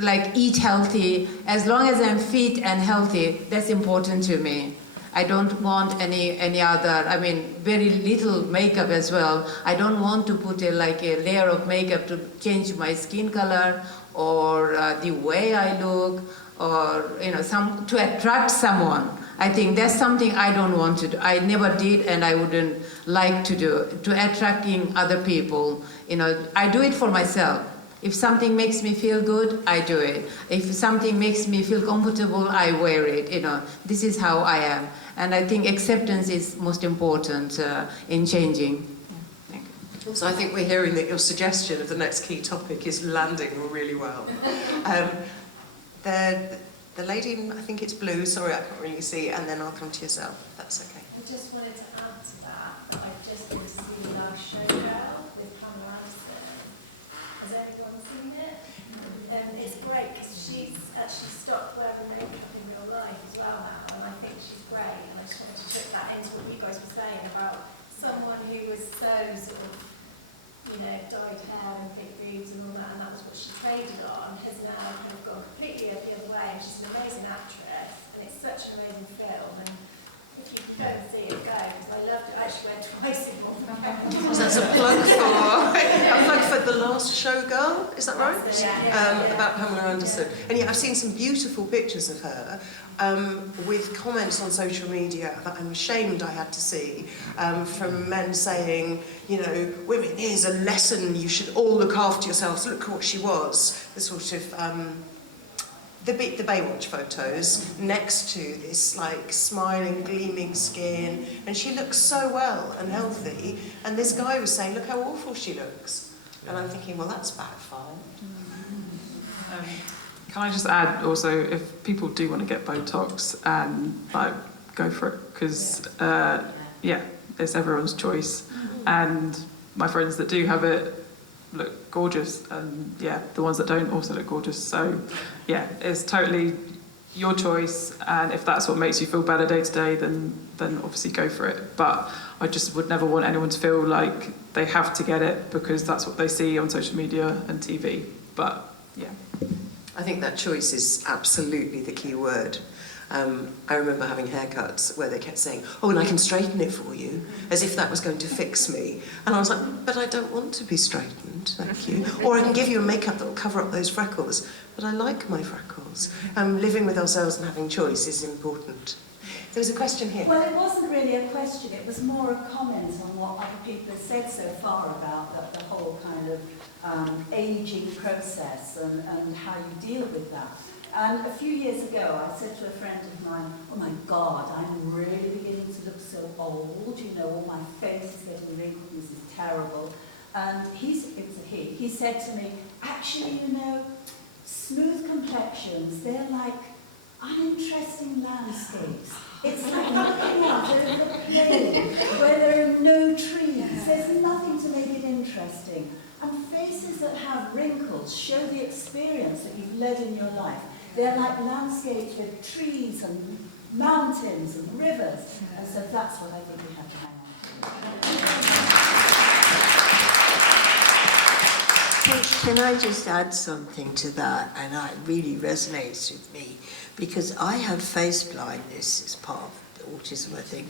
like eat healthy. As long as I'm fit and healthy, that's important to me. I don't want any other, I mean, very little makeup as well. I don't want to put like a layer of makeup to change my skin color or the way I look, or, you know, to attract someone. I think that's something I don't want to do. I never did, and I wouldn't like to do, to attracting other people. You know, I do it for myself. If something makes me feel good, I do it. If something makes me feel comfortable, I wear it. You know, this is how I am. And I think acceptance is most important in changing. Yeah, thank you. So I think we're hearing that your suggestion of the next key topic is landing really well. The lady, I think it's blue, sorry, I can't really see, and then I'll come to yourself, if that's okay. I just wanted to add to that I've just been to see Love Showgirl with Pamela Anderson. Has everyone seen it? It's great because she's actually stopped wearing makeup in real life as well now, and I think she's great. And I just wanted to put that into what you guys were saying about someone who was so sort of, you know, dyed hair and big boobs and all that, and that was what she traded on, has now kind of gone completely the other way. And she's an amazing actress, and it's such an amazing film. And if you can go and see it, go, because I loved it. I actually went twice in one. So that's a plug for The Last Showgirl, is that right? Yeah. About Pamela Anderson. Yeah. And yeah, I've seen some beautiful pictures of her with comments on social media that I'm ashamed I had to see from men saying, you know, women, here's a lesson, you should all look after yourselves, look what she was. The sort of, the Baywatch photos next to this like smiling, gleaming skin, and she looks so well and healthy, and this guy was saying, look how awful she looks. And I'm thinking, well, that's backfired. Can I just add also, if people do want to get Botox, and like, go for it, because yeah, it's everyone's choice, and my friends that do have it look gorgeous, and yeah, the ones that don't also look gorgeous. So yeah, it's totally your choice, and if that's what makes you feel better day to day, then obviously go for it. But I just would never want anyone to feel like they have to get it because that's what they see on social media and TV. But yeah. I think that choice is absolutely the key word. I remember having haircuts where they kept saying, oh, and I can straighten it for you, as if that was going to fix me. And I was like, but I don't want to be straightened, thank you. Or I can give you a makeup that will cover up those freckles, but I like my freckles. Living with ourselves and having choice is important. There's a question here. Well, it wasn't really a question, it was more a comment on what other people have said so far about the whole kind of ageing process and how you deal with that. And a few years ago, I said to a friend of mine, oh my God, I'm really beginning to look so old, you know, all my face is getting wrinkled, this is terrible. And he said to me, actually, you know, smooth complexions, they're like uninteresting landscapes. It's like looking out over the plain where there are no trees. There's nothing to make it interesting. And faces that have wrinkles show the experience that you've led in your life. They're like landscapes with trees and mountains and rivers. And so that's what I think we have to hang on to. Can I just add something to that? And it really resonates with me because I have face blindness as part of autism, I think.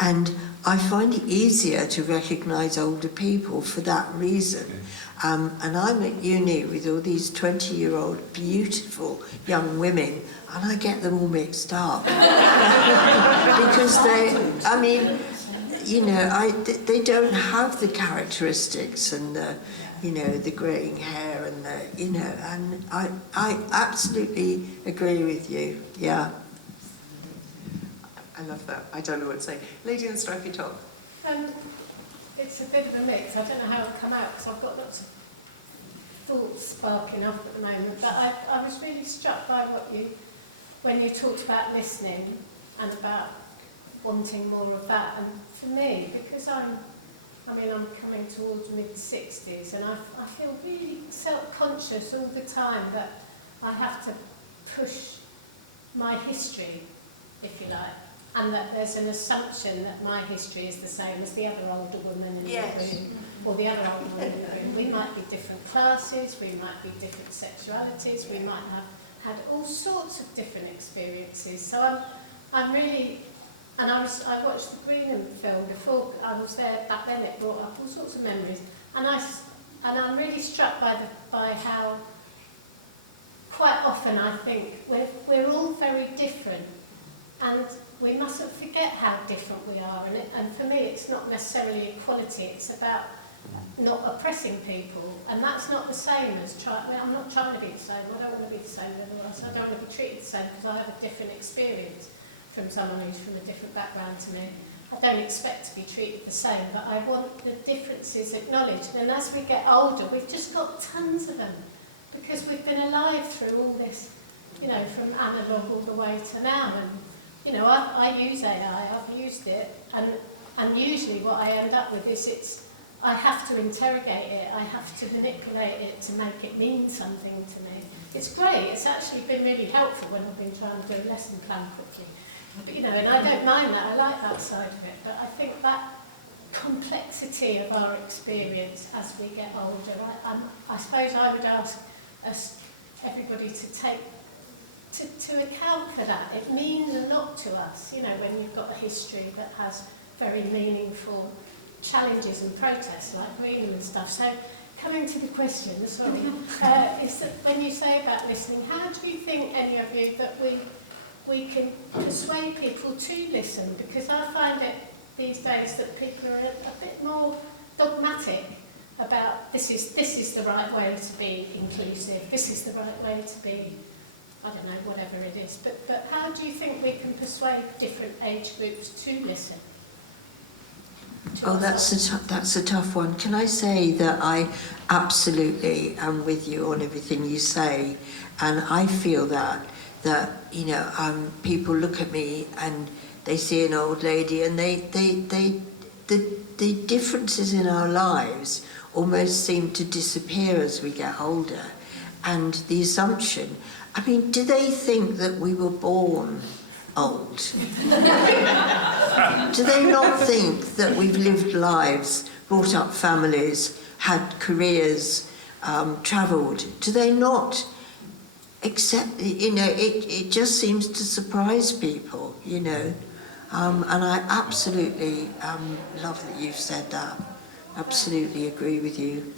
And I find it easier to recognise older people for that reason. And I'm at uni with all these 20-year-old beautiful young women, and I get them all mixed up. Because they don't have the characteristics and the greying hair and and I absolutely agree with you, yeah. I love that. I don't know what to say. Lady in the stripy top. It's a bit of a mix. I don't know how it'll come out because I've got lots of thoughts sparking off at the moment, but I was really struck by when you talked about listening and about wanting more of that. And for me, because I'm coming towards mid-60s, and I feel really self-conscious all the time that I have to push my history, if you like, and that there's an assumption that my history is the same as the other older woman in the room, or the other older woman in the room. We might be different classes, we might be different sexualities, we might have had all sorts of different experiences. So I'm really, and I watched the Greenham film before I was there back then. It brought up all sorts of memories, and I'm really struck by how quite often I think we're all very different, and we mustn't forget how different we are. And for me, it's not necessarily equality. It's about not oppressing people, and that's not the same as I'm not trying to be the same. I don't want to be the same as everyone else. I don't want to be treated the same because I have a different experience from someone who's from a different background to me. I don't expect to be treated the same, but I want the differences acknowledged. And as we get older, we've just got tons of them, because we've been alive through all this, from analogue all the way to now. And I use AI, I've used it, and usually what I end up with is I have to interrogate it, I have to manipulate it to make it mean something to me. It's great, it's actually been really helpful when I've been trying to do a lesson plan quickly. But, and I don't mind that, I like that side of it, but I think that complexity of our experience as we get older, I suppose I would ask everybody to take to account for that. It means a lot to us, when you've got a history that has very meaningful challenges and protests like Greenham and stuff. So coming to the question, sorry, is that when you say about listening, how do you think, any of you, that we can persuade people to listen? Because I find it these days that people are a bit more dogmatic about this is the right way to be inclusive, this is the right way to be, I don't know, whatever it is. But how do you think we can persuade different age groups to listen? Oh, that's a tough one. Can I say that I absolutely am with you on everything you say, and I feel that people look at me and they see an old lady, and the differences in our lives almost seem to disappear as we get older, and the assumption. I mean, do they think that we were born old? Do they not think that we've lived lives, brought up families, had careers, travelled? Do they not accept, it just seems to surprise people, and I absolutely love that you've said that. Absolutely agree with you.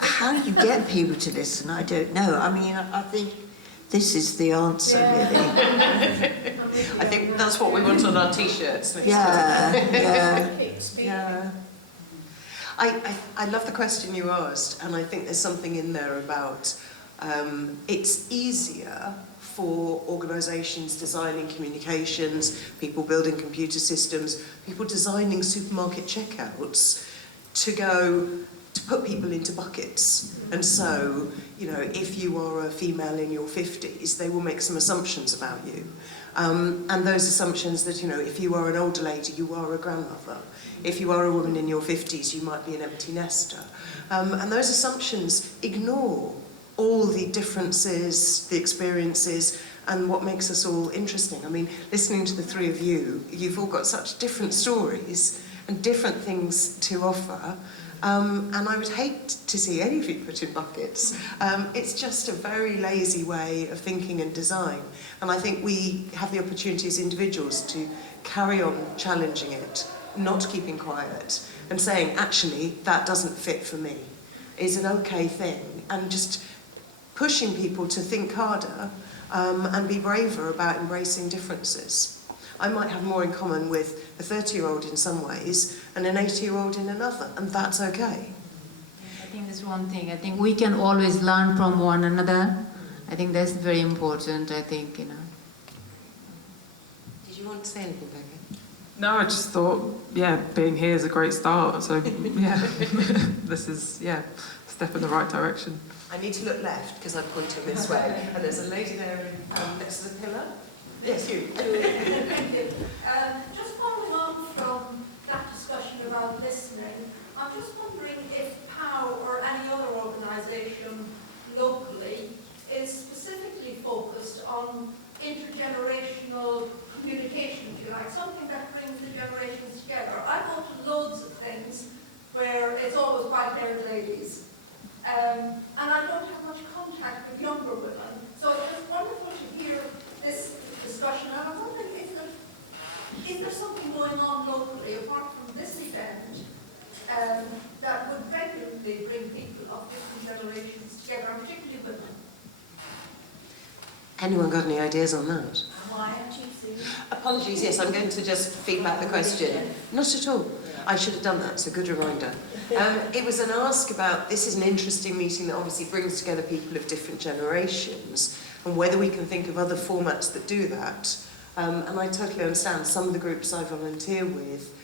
How you get people to listen, I don't know. I mean, I think this is the answer, really. I think that's what we want on our T-shirts. Yeah. I love the question you asked, and I think there's something in there about it's easier for organisations designing communications, people building computer systems, people designing supermarket checkouts to put people into buckets. And so, if you are a female in your 50s, they will make some assumptions about you. And those assumptions that, if you are an older lady, you are a grandmother. If you are a woman in your 50s, you might be an empty nester. And those assumptions ignore all the differences, the experiences, and what makes us all interesting. I mean, listening to the three of you, you've all got such different stories and different things to offer. And I would hate to see any of you put in buckets. It's just a very lazy way of thinking and design. And I think we have the opportunity as individuals to carry on challenging it, not keeping quiet, and saying, actually, that doesn't fit for me, is an okay thing. And just pushing people to think harder and be braver about embracing differences. I might have more in common with a 30-year-old in some ways and an 80-year-old in another, and that's okay. I think that's one thing. I think we can always learn from one another. I think that's very important, I think, Did you want to say anything, Becca? No, I just thought, yeah, being here is a great start. So, yeah, this is, yeah, a step in the right direction. I need to look left because I'm pointing this way. And there's a lady there next to the pillar. Yes, you. Just following on from that discussion about listening, I'm just wondering if POW or any other organisation locally is specifically focused on intergenerational communication, if you like, something that brings the generations together. I go to loads of things where it's always white-haired ladies, and I don't have much contact with younger women. So it's just wonderful to hear this discussion, and I'm wondering if there's something going on locally, apart from this event, that would regularly bring people of different generations together, and particularly women. Anyone got any ideas on that? Why aren't you seeing? Apologies, yes, I'm going to just feedback the question. Not at all. I should have done that, it's a good reminder. It was an ask about, this is an interesting meeting that obviously brings together people of different generations, and whether we can think of other formats that do that. And I totally understand, some of the groups I volunteer with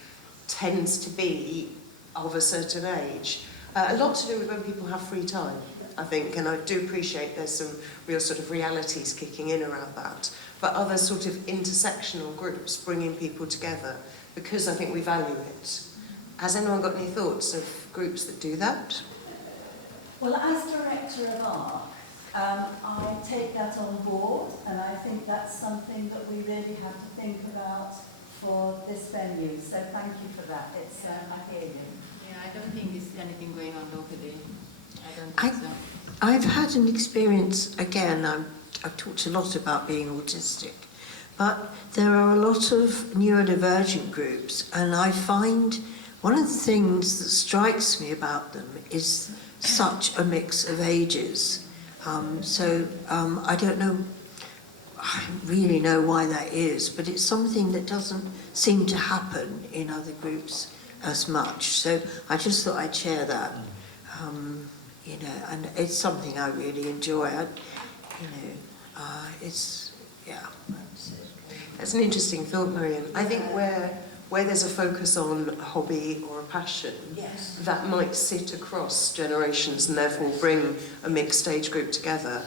tends to be of a certain age. A lot to do with when people have free time, I think, and I do appreciate there's some real sort of realities kicking in around that. But other sort of intersectional groups bringing people together, because I think we value it. Has anyone got any thoughts of groups that do that? Well, as director of ARC, I take that on board, and I think that's something that we really have to think about for this venue. So thank you for that. It's I hear you. Yeah, I don't think there's anything going on locally. I don't think so. I've had an experience, again, I've talked a lot about being autistic, but there are a lot of neurodivergent groups, and I find one of the things that strikes me about them is such a mix of ages. I don't know, I really know why that is, but it's something that doesn't seem to happen in other groups as much. So I just thought I'd share that, you know, and it's something I really enjoy. That's an interesting thought, Marion. I think where there's a focus on a hobby or a passion, Yes. that might sit across generations and therefore bring a mixed age group together.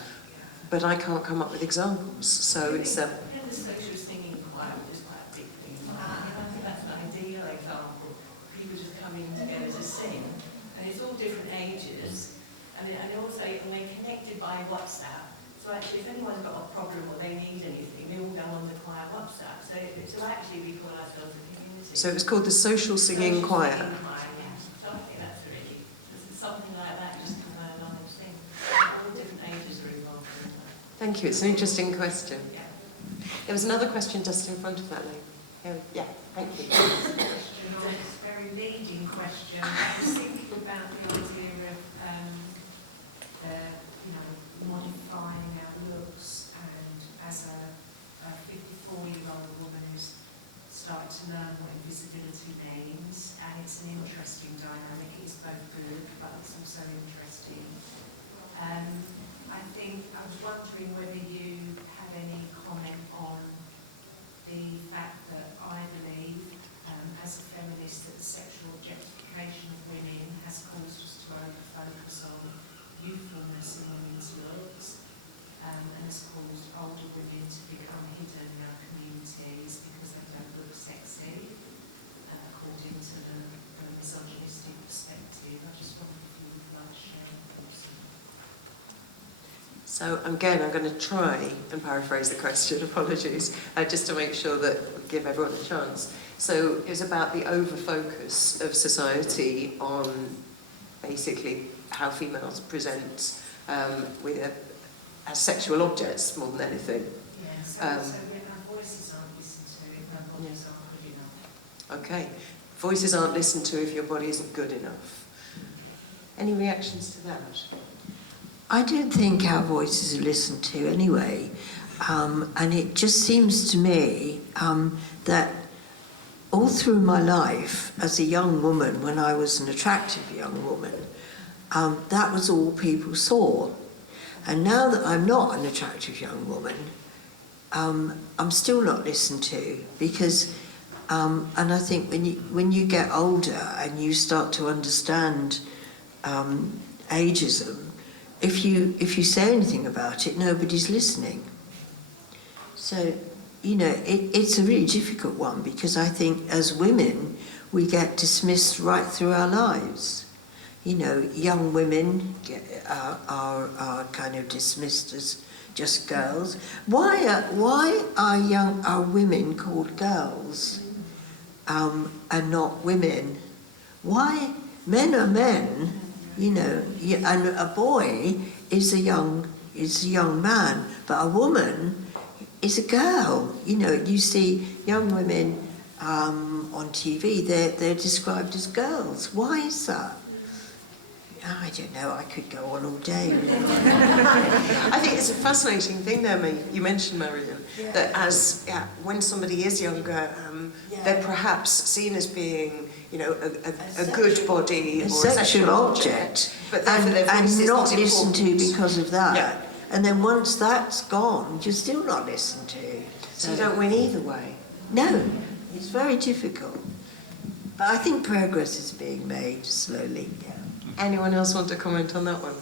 But I can't come up with examples, so it's The social singing choir is quite a big thing. I think that's an ideal example. People just coming together to sing, and it's all different ages, and also we're connected by WhatsApp. So actually, if anyone's got a problem or they need anything, they all go on the choir WhatsApp. So actually, we call ourselves a community. So it's called the Social Singing Choir. Yeah. So I think that's really something like that. Just come along and sing. All different ages are involved in that. Thank you, it's an interesting question. Yeah. There was another question just in front of that lady. Yeah, thank you. It's a very leading question. I was thinking about the idea of, modifying our looks, and as a 54-year-old woman who's started to learn what invisibility means, and it's an interesting dynamic. It's both good, but it's also interesting. I think I was wondering whether you have any comment on the fact that I believe, as a feminist, that the sexual objectification of women has caused us to over-focus on youthfulness in women's looks, and has caused older women to become hidden in our communities because they don't look sexy, according to the misogynistic perspective. I just wondered if you would like to share your thoughts. So again, I'm going to try and paraphrase the question, apologies, just to make sure that we give everyone a chance. So it was about the over-focus of society on basically how females present as sexual objects more than anything. Yeah, so when our voices aren't listened to, if our bodies aren't good enough. Okay, voices aren't listened to if your body isn't good enough. Any reactions to that? I don't think our voices are listened to anyway, and it just seems to me that all through my life as a young woman, when I was an attractive young woman, that was all people saw. And now that I'm not an attractive young woman, I'm still not listened to, because And I think when you get older and you start to understand ageism, if you say anything about it, nobody's listening. So, you know, it's a really difficult one, because I think as women we get dismissed right through our lives. You know, young women are kind of dismissed as just girls. Why are women called girls and not women? Why? Men are men, you know, and a boy is a young man, but a woman is a girl. You know, you see young women on TV, they're described as girls. Why is that? I don't know, I could go on all day. I think it's a fascinating thing there, you mentioned, Marion, that when somebody is younger, they're perhaps seen as being, you know, a good body or a sexual object, but and not listened to important. because of that. Yeah. And then once that's gone, you're still not listened to. So you don't win either way. No, it's very difficult. But I think progress is being made slowly. Yeah. Anyone else want to comment on that one?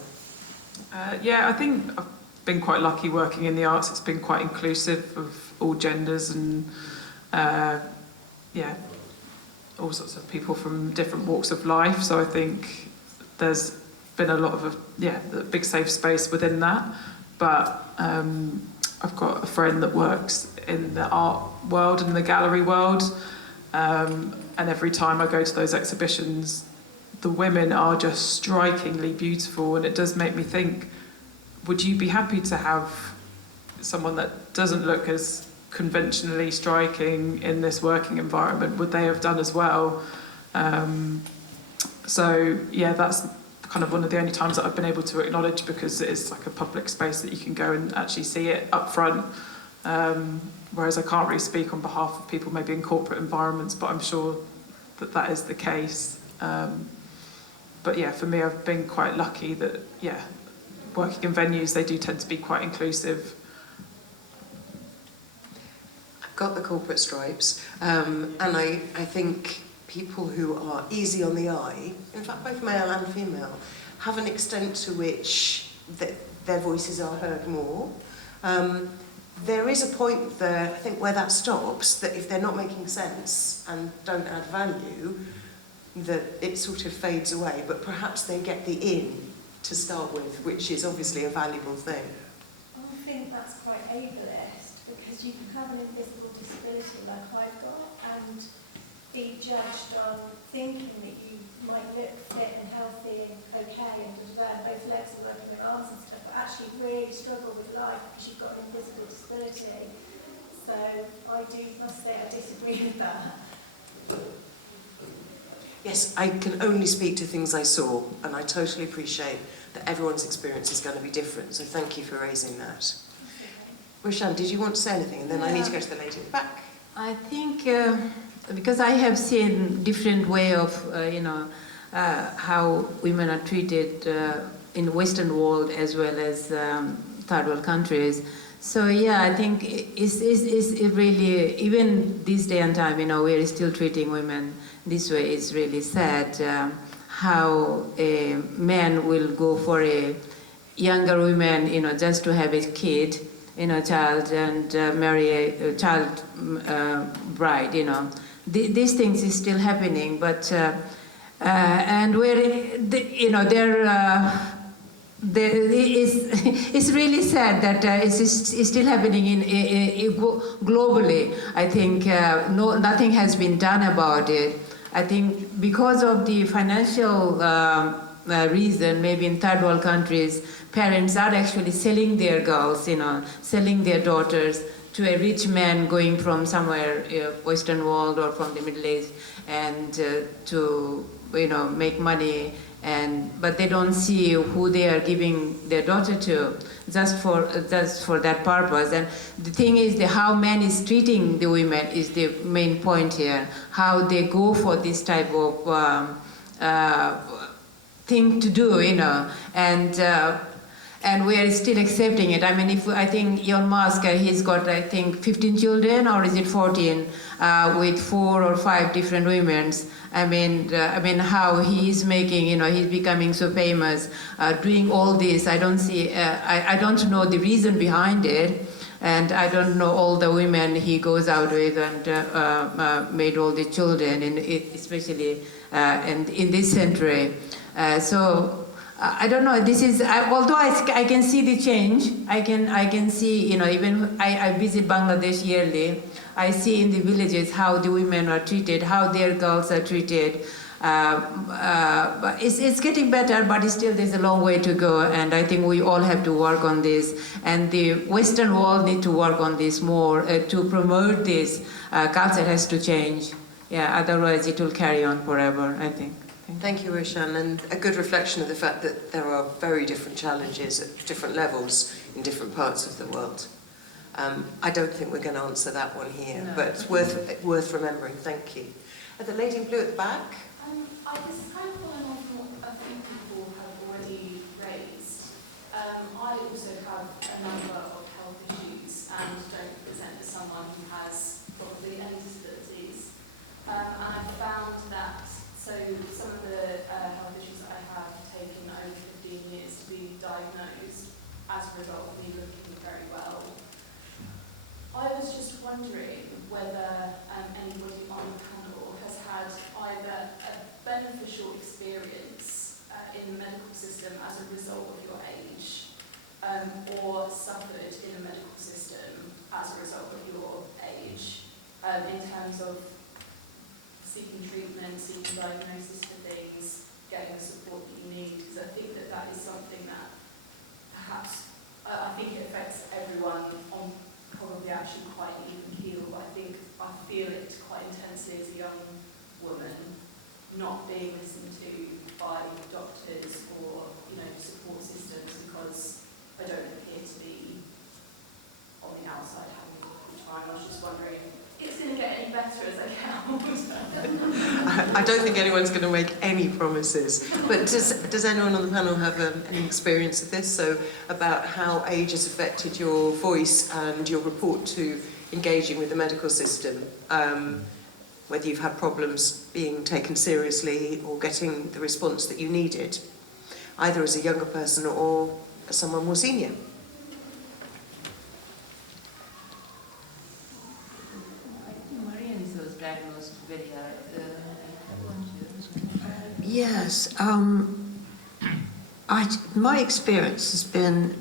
Yeah, I think I've been quite lucky working in the arts. It's been quite inclusive of all genders and, all sorts of people from different walks of life. So I think there's been a lot of, a big safe space within that. But I've got a friend that works in the art world and the gallery world. And every time I go to those exhibitions, the women are just strikingly beautiful, and it does make me think, would you be happy to have someone that doesn't look as conventionally striking in this working environment? Would they have done as well? So yeah, that's kind of one of the only times that I've been able to acknowledge, because it is like a public space that you can go and actually see it up front. Whereas I can't really speak on behalf of people maybe in corporate environments, but I'm sure that is the case. But yeah, for me, I've been quite lucky that, working in venues, they do tend to be quite inclusive. I've got the corporate stripes, and I think people who are easy on the eye, in fact both male and female, have an extent to which their voices are heard more. There is a point there, I think, where that stops, that if they're not making sense and don't add value, that it sort of fades away, but perhaps they get the in to start with, which is obviously a valuable thing. I think that's quite ableist, because you can have an invisible disability like I've got and be judged on thinking that you might look fit and healthy and okay and both legs and working with arms and stuff, but actually really struggle with life because you've got an invisible disability. So I must say I disagree with that. Yes, I can only speak to things I saw, and I totally appreciate that everyone's experience is going to be different, so thank you for raising that. Raushan, did you want to say anything? And then I need to go to the lady at the back. I think because I have seen different way of, how women are treated in the Western world as well as third world countries. So yeah, I think it's really, even this day and time, we are still treating women this way. It's really sad how a man will go for a younger woman, just to have a kid, child, and marry a child bride, These things is still happening, but and where it's really sad that it's still happening globally. I think nothing has been done about it. I think because of the financial reason, maybe in third world countries, parents are actually selling their girls, selling their daughters to a rich man going from somewhere, Western world or from the Middle East, and to make money. But they don't see who they are giving their daughter to, just for that purpose. And the thing is, how man is treating the women is the main point here. How they go for this type of thing to do, and we are still accepting it. I mean, I think Elon Musk, he's got, I think, 15 children, or is it 14, with 4 or 5 different women. I mean, how he is making, he's becoming so famous, doing all this. I don't see, I don't know the reason behind it, and I don't know all the women he goes out with and made all the children, especially in this century. So I don't know. This is although I can see the change. I can see, even I visit Bangladesh yearly. I see in the villages how the women are treated, how their girls are treated. But it's getting better, but still there's a long way to go, and I think we all have to work on this, and the Western world need to work on this more to promote this. Culture has to change. Yeah, otherwise it will carry on forever, I think. Thank you, Raushan, and a good reflection of the fact that there are very different challenges at different levels in different parts of the world. I don't think we're going to answer that one here, No. but it's worth remembering. Thank you. The lady in blue at the back. I guess kind of following on from what a few people have already raised, I also have a number of health issues and don't present as someone who has probably any disabilities. And I've found that some of the health issues that I have taken over 15 years to be diagnosed as a result of me looking very well. I was just wondering whether anybody on the panel has had either a beneficial experience in the medical system as a result of your age, or suffered in the medical system as a result of your age, in terms of seeking treatment, seeking diagnosis for things, getting the support that you need, because I think that is something that perhaps, I think it affects everyone on probably actually quite an even keel, but I feel it quite intensely as a young woman, not being listened to by doctors or support systems, because I don't appear to be on the outside having a difficult time. I was just wondering, it's going to get any better as I get older. I don't think anyone's going to make any promises, but does anyone on the panel have any experience of this? So about how age has affected your voice and your report to engaging with the medical system, whether you've had problems being taken seriously or getting the response that you needed, either as a younger person or as someone more senior. Marion was diagnosed very Yes, my experience has been,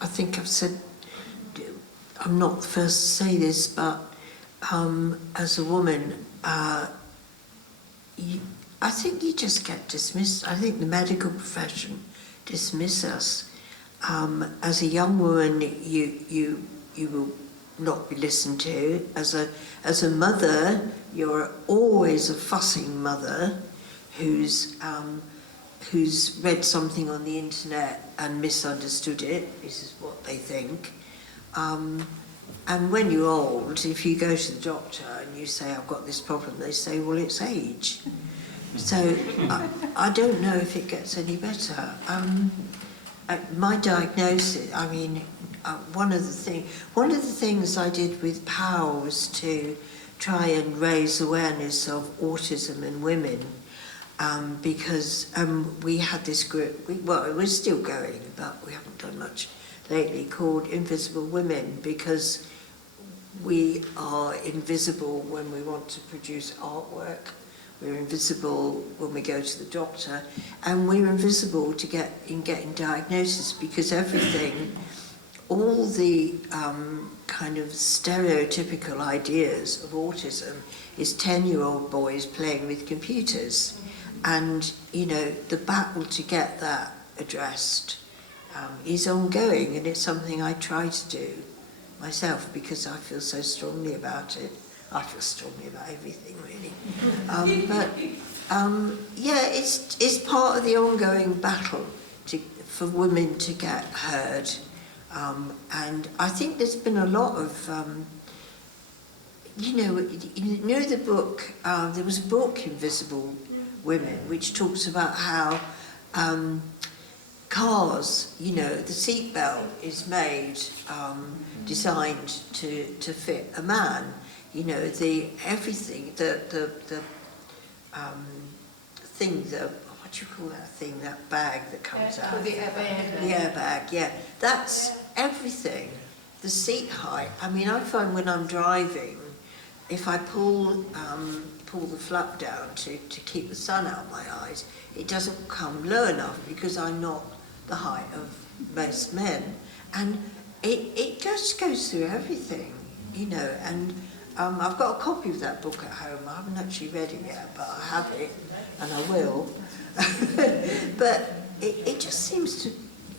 I think I've said, I'm not the first to say this, but as a woman, I think you just get dismissed. I think the medical profession dismiss us. As a young woman, you will not be listened to. As a mother, you're always a fussing mother who's read something on the internet and misunderstood it. This is what they think. And when you're old, if you go to the doctor and you say, I've got this problem, they say, well, it's age. So I don't know if it gets any better. My diagnosis, I mean, one of the things I did with POW was to try and raise awareness of autism in women, because we had this group, we're still going, but we haven't done much lately, called Invisible Women, because we are invisible when we want to produce artwork, we're invisible when we go to the doctor, and we're invisible in getting diagnosis, because everything, all the kind of stereotypical ideas of autism is 10-year-old boys playing with computers. And, the battle to get that addressed is ongoing, and it's something I try to do myself because I feel so strongly about it. I feel strongly about everything, really. It's part of the ongoing battle for women to get heard. And I think there's been a lot of, the book, there was a book, Invisible Women, which talks about how cars, you know, the seatbelt is made, designed to fit a man. You know, the thing, what do you call that thing, that bag that comes out? The airbag. The airbag, yeah. That's everything. The seat height. I mean, I find when I'm driving, if I pull the flap down to keep the sun out of my eyes, it doesn't come low enough because I'm not the height of most men. And it just goes through everything, you know. And I've got a copy of that book at home. I haven't actually read it yet, but I have it, and I will. But it just seems to,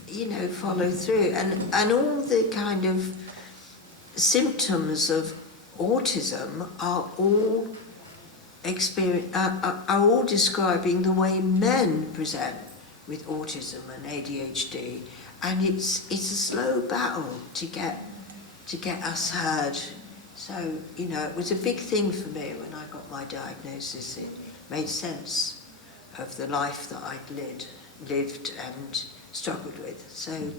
you know, follow through. And all the kind of symptoms of autism are all are all describing the way men present with autism and ADHD, and it's a slow battle to get us heard. So, you know, it was a big thing for me when I got my diagnosis. It made sense of the life that I'd lived and struggled with. So,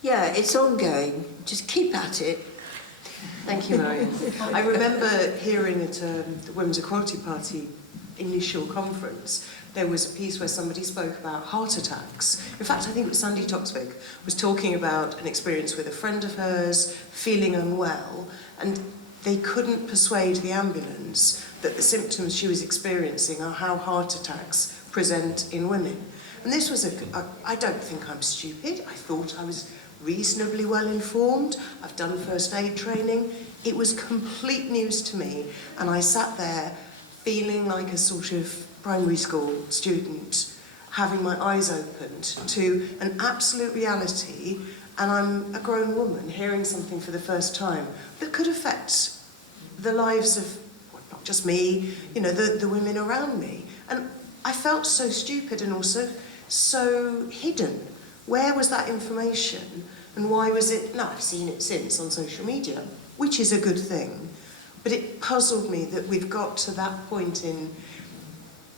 yeah, it's ongoing. Just keep at it. Thank you, Marion. I remember hearing at the Women's Equality Party initial conference, there was a piece where somebody spoke about heart attacks. In fact, I think it was Sandy Toksvig was talking about an experience with a friend of hers feeling unwell, and they couldn't persuade the ambulance that the symptoms she was experiencing are how heart attacks present in women. And this was I don't think I'm stupid. I thought I was reasonably well informed. I've done first aid training. It was complete news to me, and I sat there feeling like a sort of primary school student, having my eyes opened to an absolute reality, and I'm a grown woman hearing something for the first time that could affect the lives of, well, not just me, you know, the women around me. And I felt so stupid and also so hidden. Where was that information, and why was it? No, I've seen it since on social media, which is a good thing, but it puzzled me that we've got to that point in,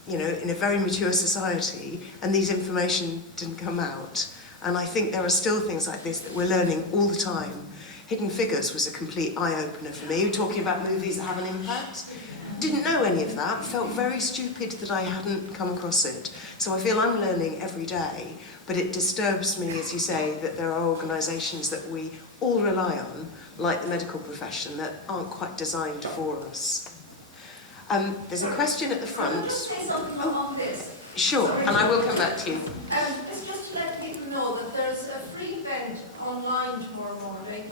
you know, in a very mature society, and these information didn't come out. And I think there are still things like this that we're learning all the time. Hidden Figures was a complete eye-opener for me, talking about movies that have an impact. Didn't know any of that, felt very stupid that I hadn't come across it. So I feel I'm learning every day, but it disturbs me, as you say, that there are organisations that we all rely on, like the medical profession, that aren't quite designed for us. There's a question at the front. Can I just say something on this? Sure, Sorry. and I will come back to you. It's just to let people know that there's a free event online tomorrow morning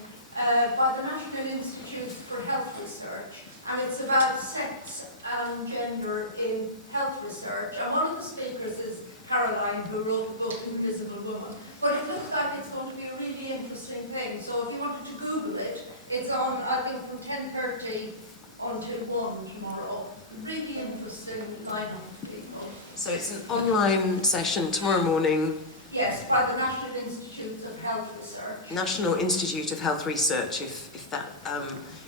by the National Institute for Health Research, and it's about sex and gender in health research. And one of the speakers is Caroline, who wrote the book Invisible Woman. But it looks like it's going to be a really interesting thing. So if you wanted to Google it, it's on, I think, from 10:30 until 1 tomorrow. Really interesting lineup of people. So it's an online session tomorrow morning. Yes, by the National Institute of Health Research. National Institute of Health Research, if that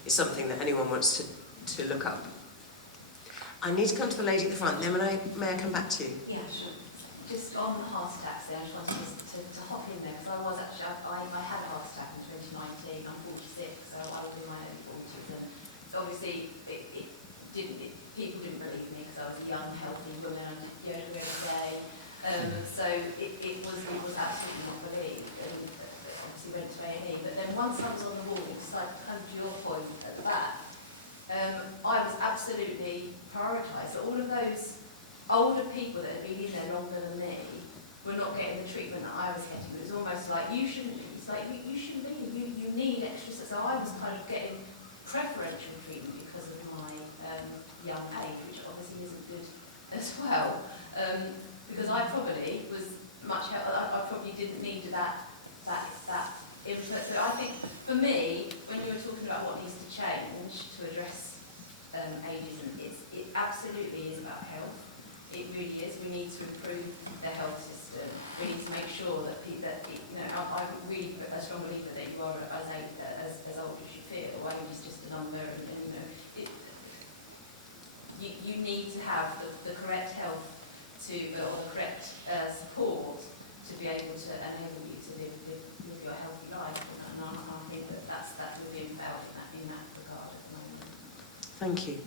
is something that anyone wants to look up. I need to come to the lady at the front, then may I come back to you? Yeah, sure. Just on the heart attacks there, I just wanted to hop in there, because I was actually, I had a heart attack in 2019, I'm 46, so I was in my early 40s, and obviously people didn't believe me because I was a young, healthy woman, I did yoga every day, so it was absolutely not believed, and obviously went to A&E, but then once I was on the wall, it's like kind of your point at the back, I was absolutely prioritised. So all of those older people that had been in there longer than me were not getting the treatment that I was getting. It was almost like, you shouldn't be, you need extra. So I was kind of getting preferential treatment because of my young age, which obviously isn't good as well. Because I probably was much help. I probably didn't need that input. So I think for me, when you were talking about what needs to change to address ageism, it absolutely is about health. It really is. We need to improve the health system. We need to make sure that people, I really a strong believer that you are as old as you feel. Age is just a number, and you need to have the correct health or the correct support to be able to Thank you.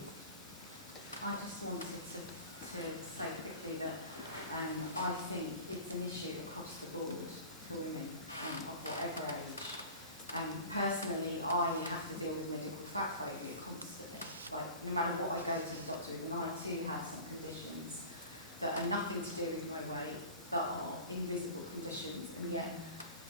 I just wanted to say quickly that I think it's an issue across the board for women of whatever age. Personally, I have to deal with medical fact failure constantly. Like, no matter what I go to the doctor with, and I too have some conditions that are nothing to do with my weight, that are invisible conditions, and yet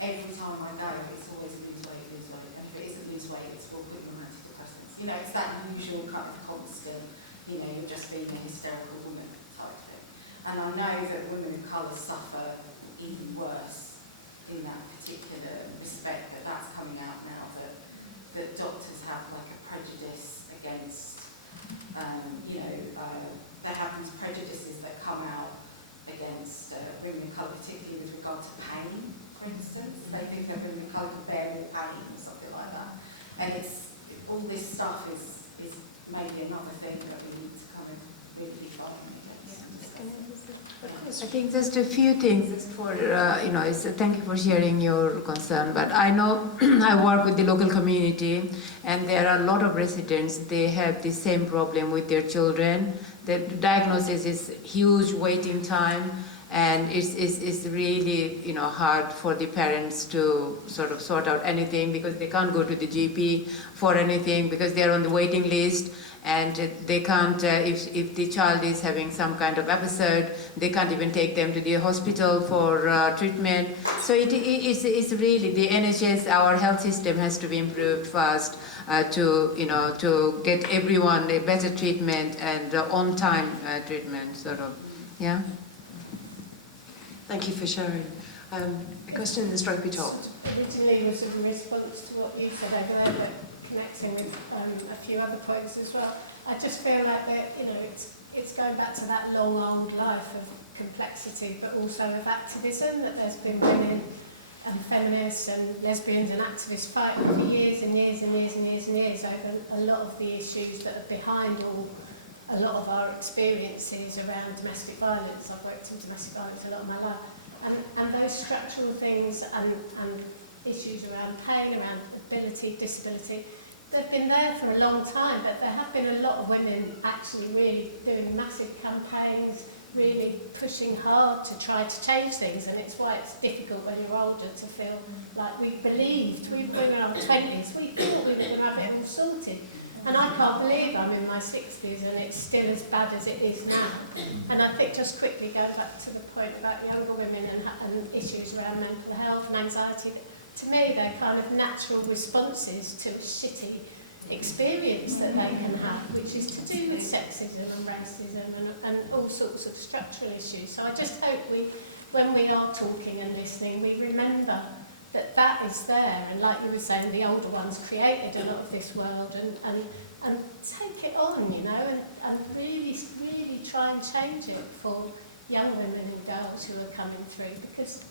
every time I go, it's always lose weight, lose weight, and if it isn't lose weight, it's for putting on antidepressants. You know, it's that usual kind of constant, you know, you're just being a hysterical woman type thing. And I know that women of colour suffer even worse in that particular respect, that that's coming out now, that doctors have like a prejudice against, there have these prejudices that come out against women of colour, particularly with regard to pain, for instance. They think that women of colour can bear more pain or something like that. And it's, all this stuff is maybe another thing that we need to kind of really be fighting against. I think just a few things just for, thank you for sharing your concern, but I know I work with the local community and there are a lot of residents, they have the same problem with their children. The diagnosis is huge waiting time and it's really, hard for the parents to sort of sort out anything because they can't go to the GP for anything because they're on the waiting list. And they can't, if the child is having some kind of episode, they can't even take them to the hospital for treatment. So it's really, the NHS, our health system has to be improved first to get everyone a better treatment and on-time treatment, sort of, yeah? Thank you for sharing. A question in the stripy top. Originally was a response to what you said over there, but connecting with a few other points as well. I just feel like that, it's going back to that long old life of complexity, but also of activism, that there's been women and feminists and lesbians and activists fighting for years and years and years and years and years over a lot of the issues that are behind a lot of our experiences around domestic violence. I've worked in domestic violence a lot of my life. And those structural things and issues around pain, around ability, disability, they've been there for a long time, but there have been a lot of women actually really doing massive campaigns, really pushing hard to try to change things, and it's why it's difficult when you're older to feel like we believed, we were in our 20s, we thought we were going to have it all sorted. And I can't believe I'm in my 60s and it's still as bad as it is now. And I think just quickly going back to the point about younger women and issues around mental health and anxiety, to me they're kind of natural responses to a shitty experience that they can have, which is to do with sexism and racism and all sorts of structural issues. So I just hope when we are talking and listening, we remember that is there, and like you were saying, the older ones created a lot of this world, and take it on, and really try and change it for young women and girls who are coming through, because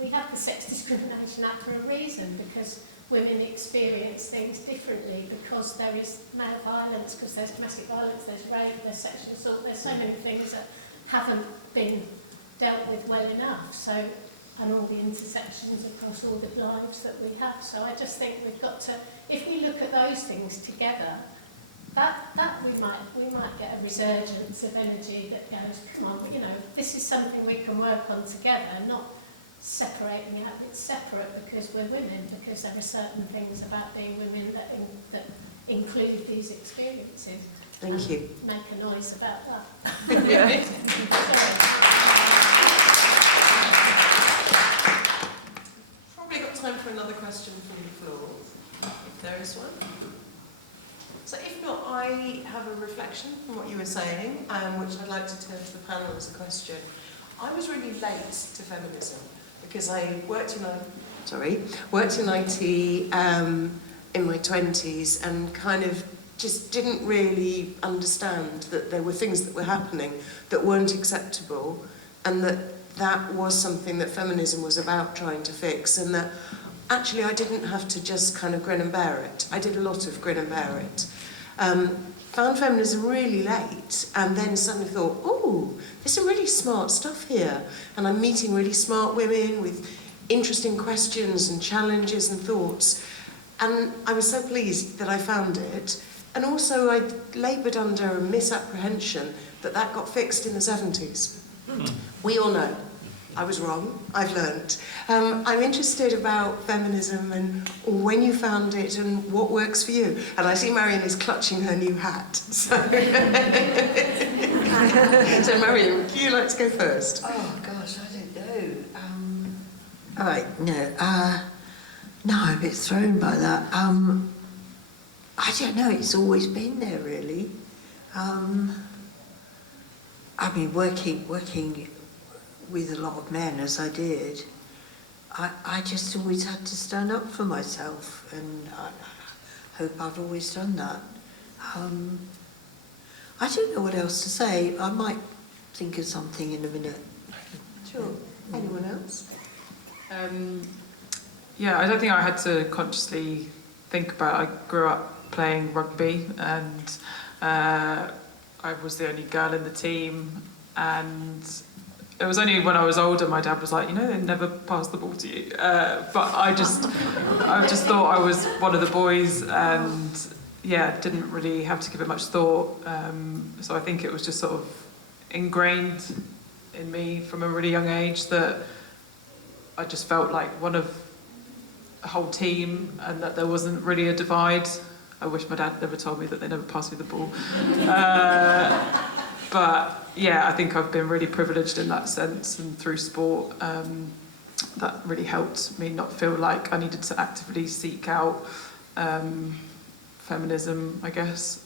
we have the Sex Discrimination Act for a reason, because women experience things differently, because there is male violence, because there's domestic violence, there's rape, there's sexual assault, there's so many things that haven't been dealt with well enough. So. And all the intersections across all the lives that we have. So I just think we've got to, if we look at those things together, that we might get a resurgence of energy that goes, come on, this is something we can work on together, not separating out. It's separate because we're women, because there are certain things about being women that include these experiences. Thank you. Make a noise about that. Yeah. Time for another question from the floor, if there is one. So if not, I have a reflection from what you were saying, which I'd like to turn to the panel as a question. I was really late to feminism because I worked in IT in my 20s and kind of just didn't really understand that there were things that were happening that weren't acceptable, and that was something that feminism was about trying to fix, and that actually I didn't have to just kind of grin and bear it. I did a lot of grin and bear it. Found feminism really late, and then suddenly thought, oh, there's some really smart stuff here, and I'm meeting really smart women with interesting questions and challenges and thoughts, and I was so pleased that I found it, And also I laboured under a misapprehension that got fixed in the 70s. We all know. I was wrong. I've learnt. I'm interested about feminism and when you found it and what works for you. And I see Marion is clutching her new hat. So, so Marion, would you like to go first? Oh gosh, I don't know. All right, no, I'm a bit thrown by that. I don't know. It's always been there, really. I mean, working with a lot of men as I did, I just always had to stand up for myself, and I hope I've always done that. I don't know what else to say. I might think of something in a minute. Sure. Anyone else? Yeah, I don't think I had to consciously think about it. I grew up playing rugby, and I was the only girl in the team, and it was only when I was older my dad was like, you know, they never passed the ball to you. But I just thought I was one of the boys, and yeah, didn't really have to give it much thought. So I think it was just sort of ingrained in me from a really young age that I just felt like one of a whole team, and that there wasn't really a divide. I wish my dad never told me that they never passed me the ball. But yeah, I think I've been really privileged in that sense, and through sport, that really helped me not feel like I needed to actively seek out feminism, I guess,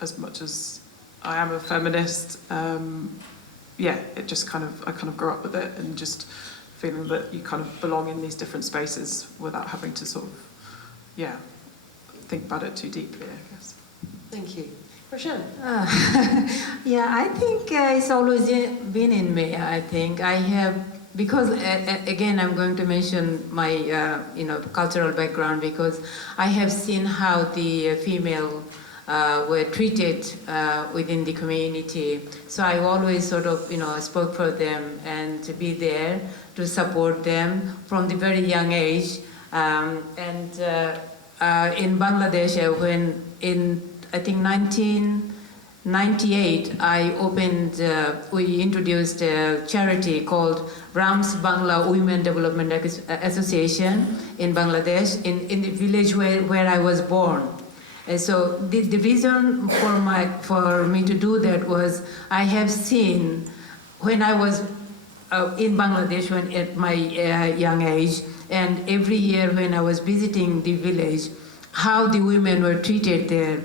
as much as I am a feminist. Yeah, it just I kind of grew up with it, and just feeling that you kind of belong in these different spaces without having to sort of, yeah, think about it too deeply, I guess. Thank you. Raushan? Yeah, I think it's always been in me. I think I have, because again, I'm going to mention my cultural background, because I have seen how the female were treated within the community. So I always sort of spoke for them and to be there to support them from the very young age. And in Bangladesh, when in I think 1998, we introduced a charity called Rams Bangla Women Development Association in Bangladesh, in the village where I was born. And so the reason for me to do that was I have seen when I was in Bangladesh at my young age, and every year when I was visiting the village, how the women were treated there.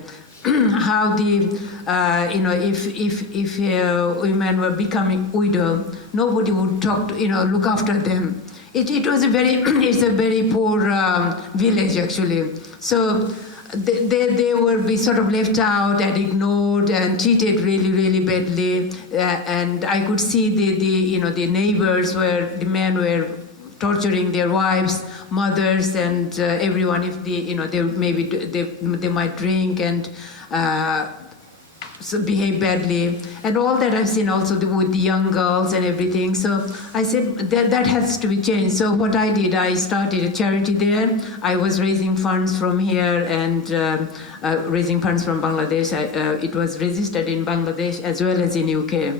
How the if women were becoming widow, nobody would look after them. It was a very poor village actually. So they were be sort of left out and ignored and treated really badly. And I could see the neighbors where the men were torturing their wives, mothers, and everyone. If they might drink and so behave badly, and all that I've seen also with the young girls and everything. So I said that has to be changed. So what I did, I started a charity there. I was raising funds from here and raising funds from Bangladesh. It was registered in Bangladesh as well as in UK.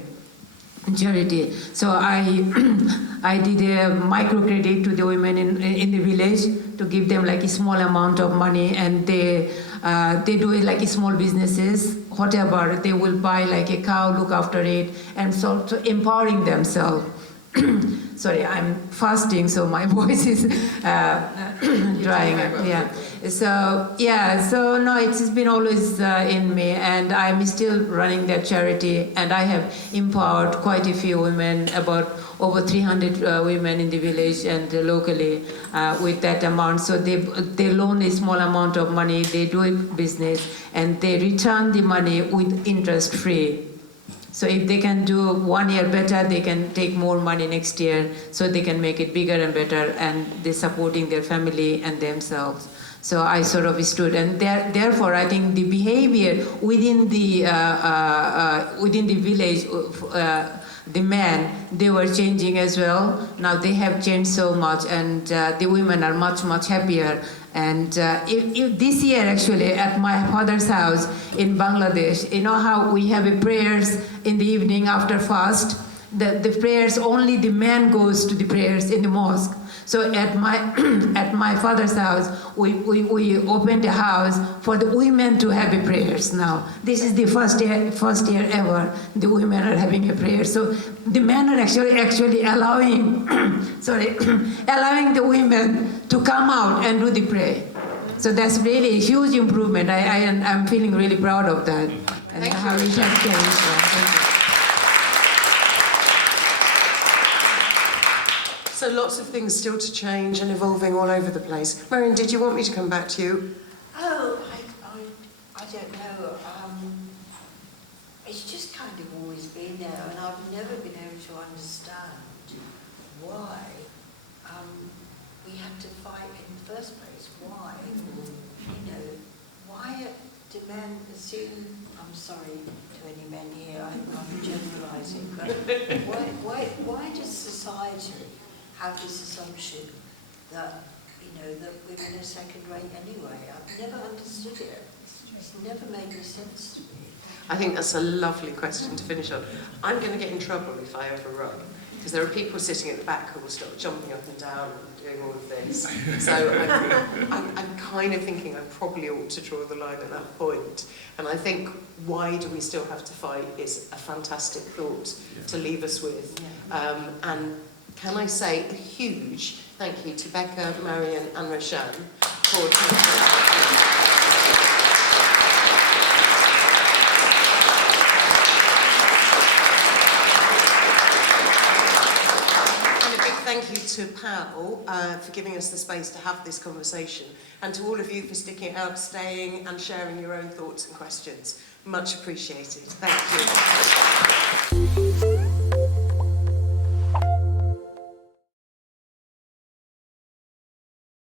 Charity. So I did a microcredit to the women in the village to give them like a small amount of money, and they do it like small businesses, whatever. They will buy like a cow, look after it, and so empowering themselves. Sorry, I'm fasting, so my voice is drying up. Yeah. So no, it's been always in me, and I'm still running that charity, and I have empowered quite a few women, about over 300 women in the village and locally with that amount. So they loan a small amount of money, they do a business, and they return the money with interest free. So if they can do 1 year better, they can take more money next year, so they can make it bigger and better, and they're supporting their family and themselves. So I sort of stood, and therefore I think the behavior within the village, the men, they were changing as well. Now they have changed so much, and the women are much happier. And this year, actually, at my father's house in Bangladesh, you know how we have a prayers in the evening after fast? The prayers, only the man goes to the prayers in the mosque. So at my father's house, we opened a house for the women to have a prayers now. This is the first year ever the women are having a prayer. So the men are actually allowing, allowing the women to come out and do the prayer. So that's really a huge improvement. I'm feeling really proud of that. And how it has changed. Thank you. So lots of things still to change and evolving all over the place. Marion, did you want me to come back to you? Oh, I don't know. It's just kind of always been there, and I've never been able to understand why we had to fight in the first place. Why? You know, why do men assume, I'm sorry to any men here, I'm generalising, but why does society have this assumption that, you know, that women are second rate anyway? I've never understood it. It's never made any sense to me. I think that's a lovely question to finish on. I'm going to get in trouble if I overrun, because there are people sitting at the back who will start jumping up and down and doing all of this. So I'm kind of thinking I probably ought to draw the line at that point. And I think, why do we still have to fight, is a fantastic thought to leave us with. And can I say a huge thank you to Becca, Marion and Raushan for and a big thank you to POW for giving us the space to have this conversation, and to all of you for sticking it out, staying and sharing your own thoughts and questions. Much appreciated. Thank you.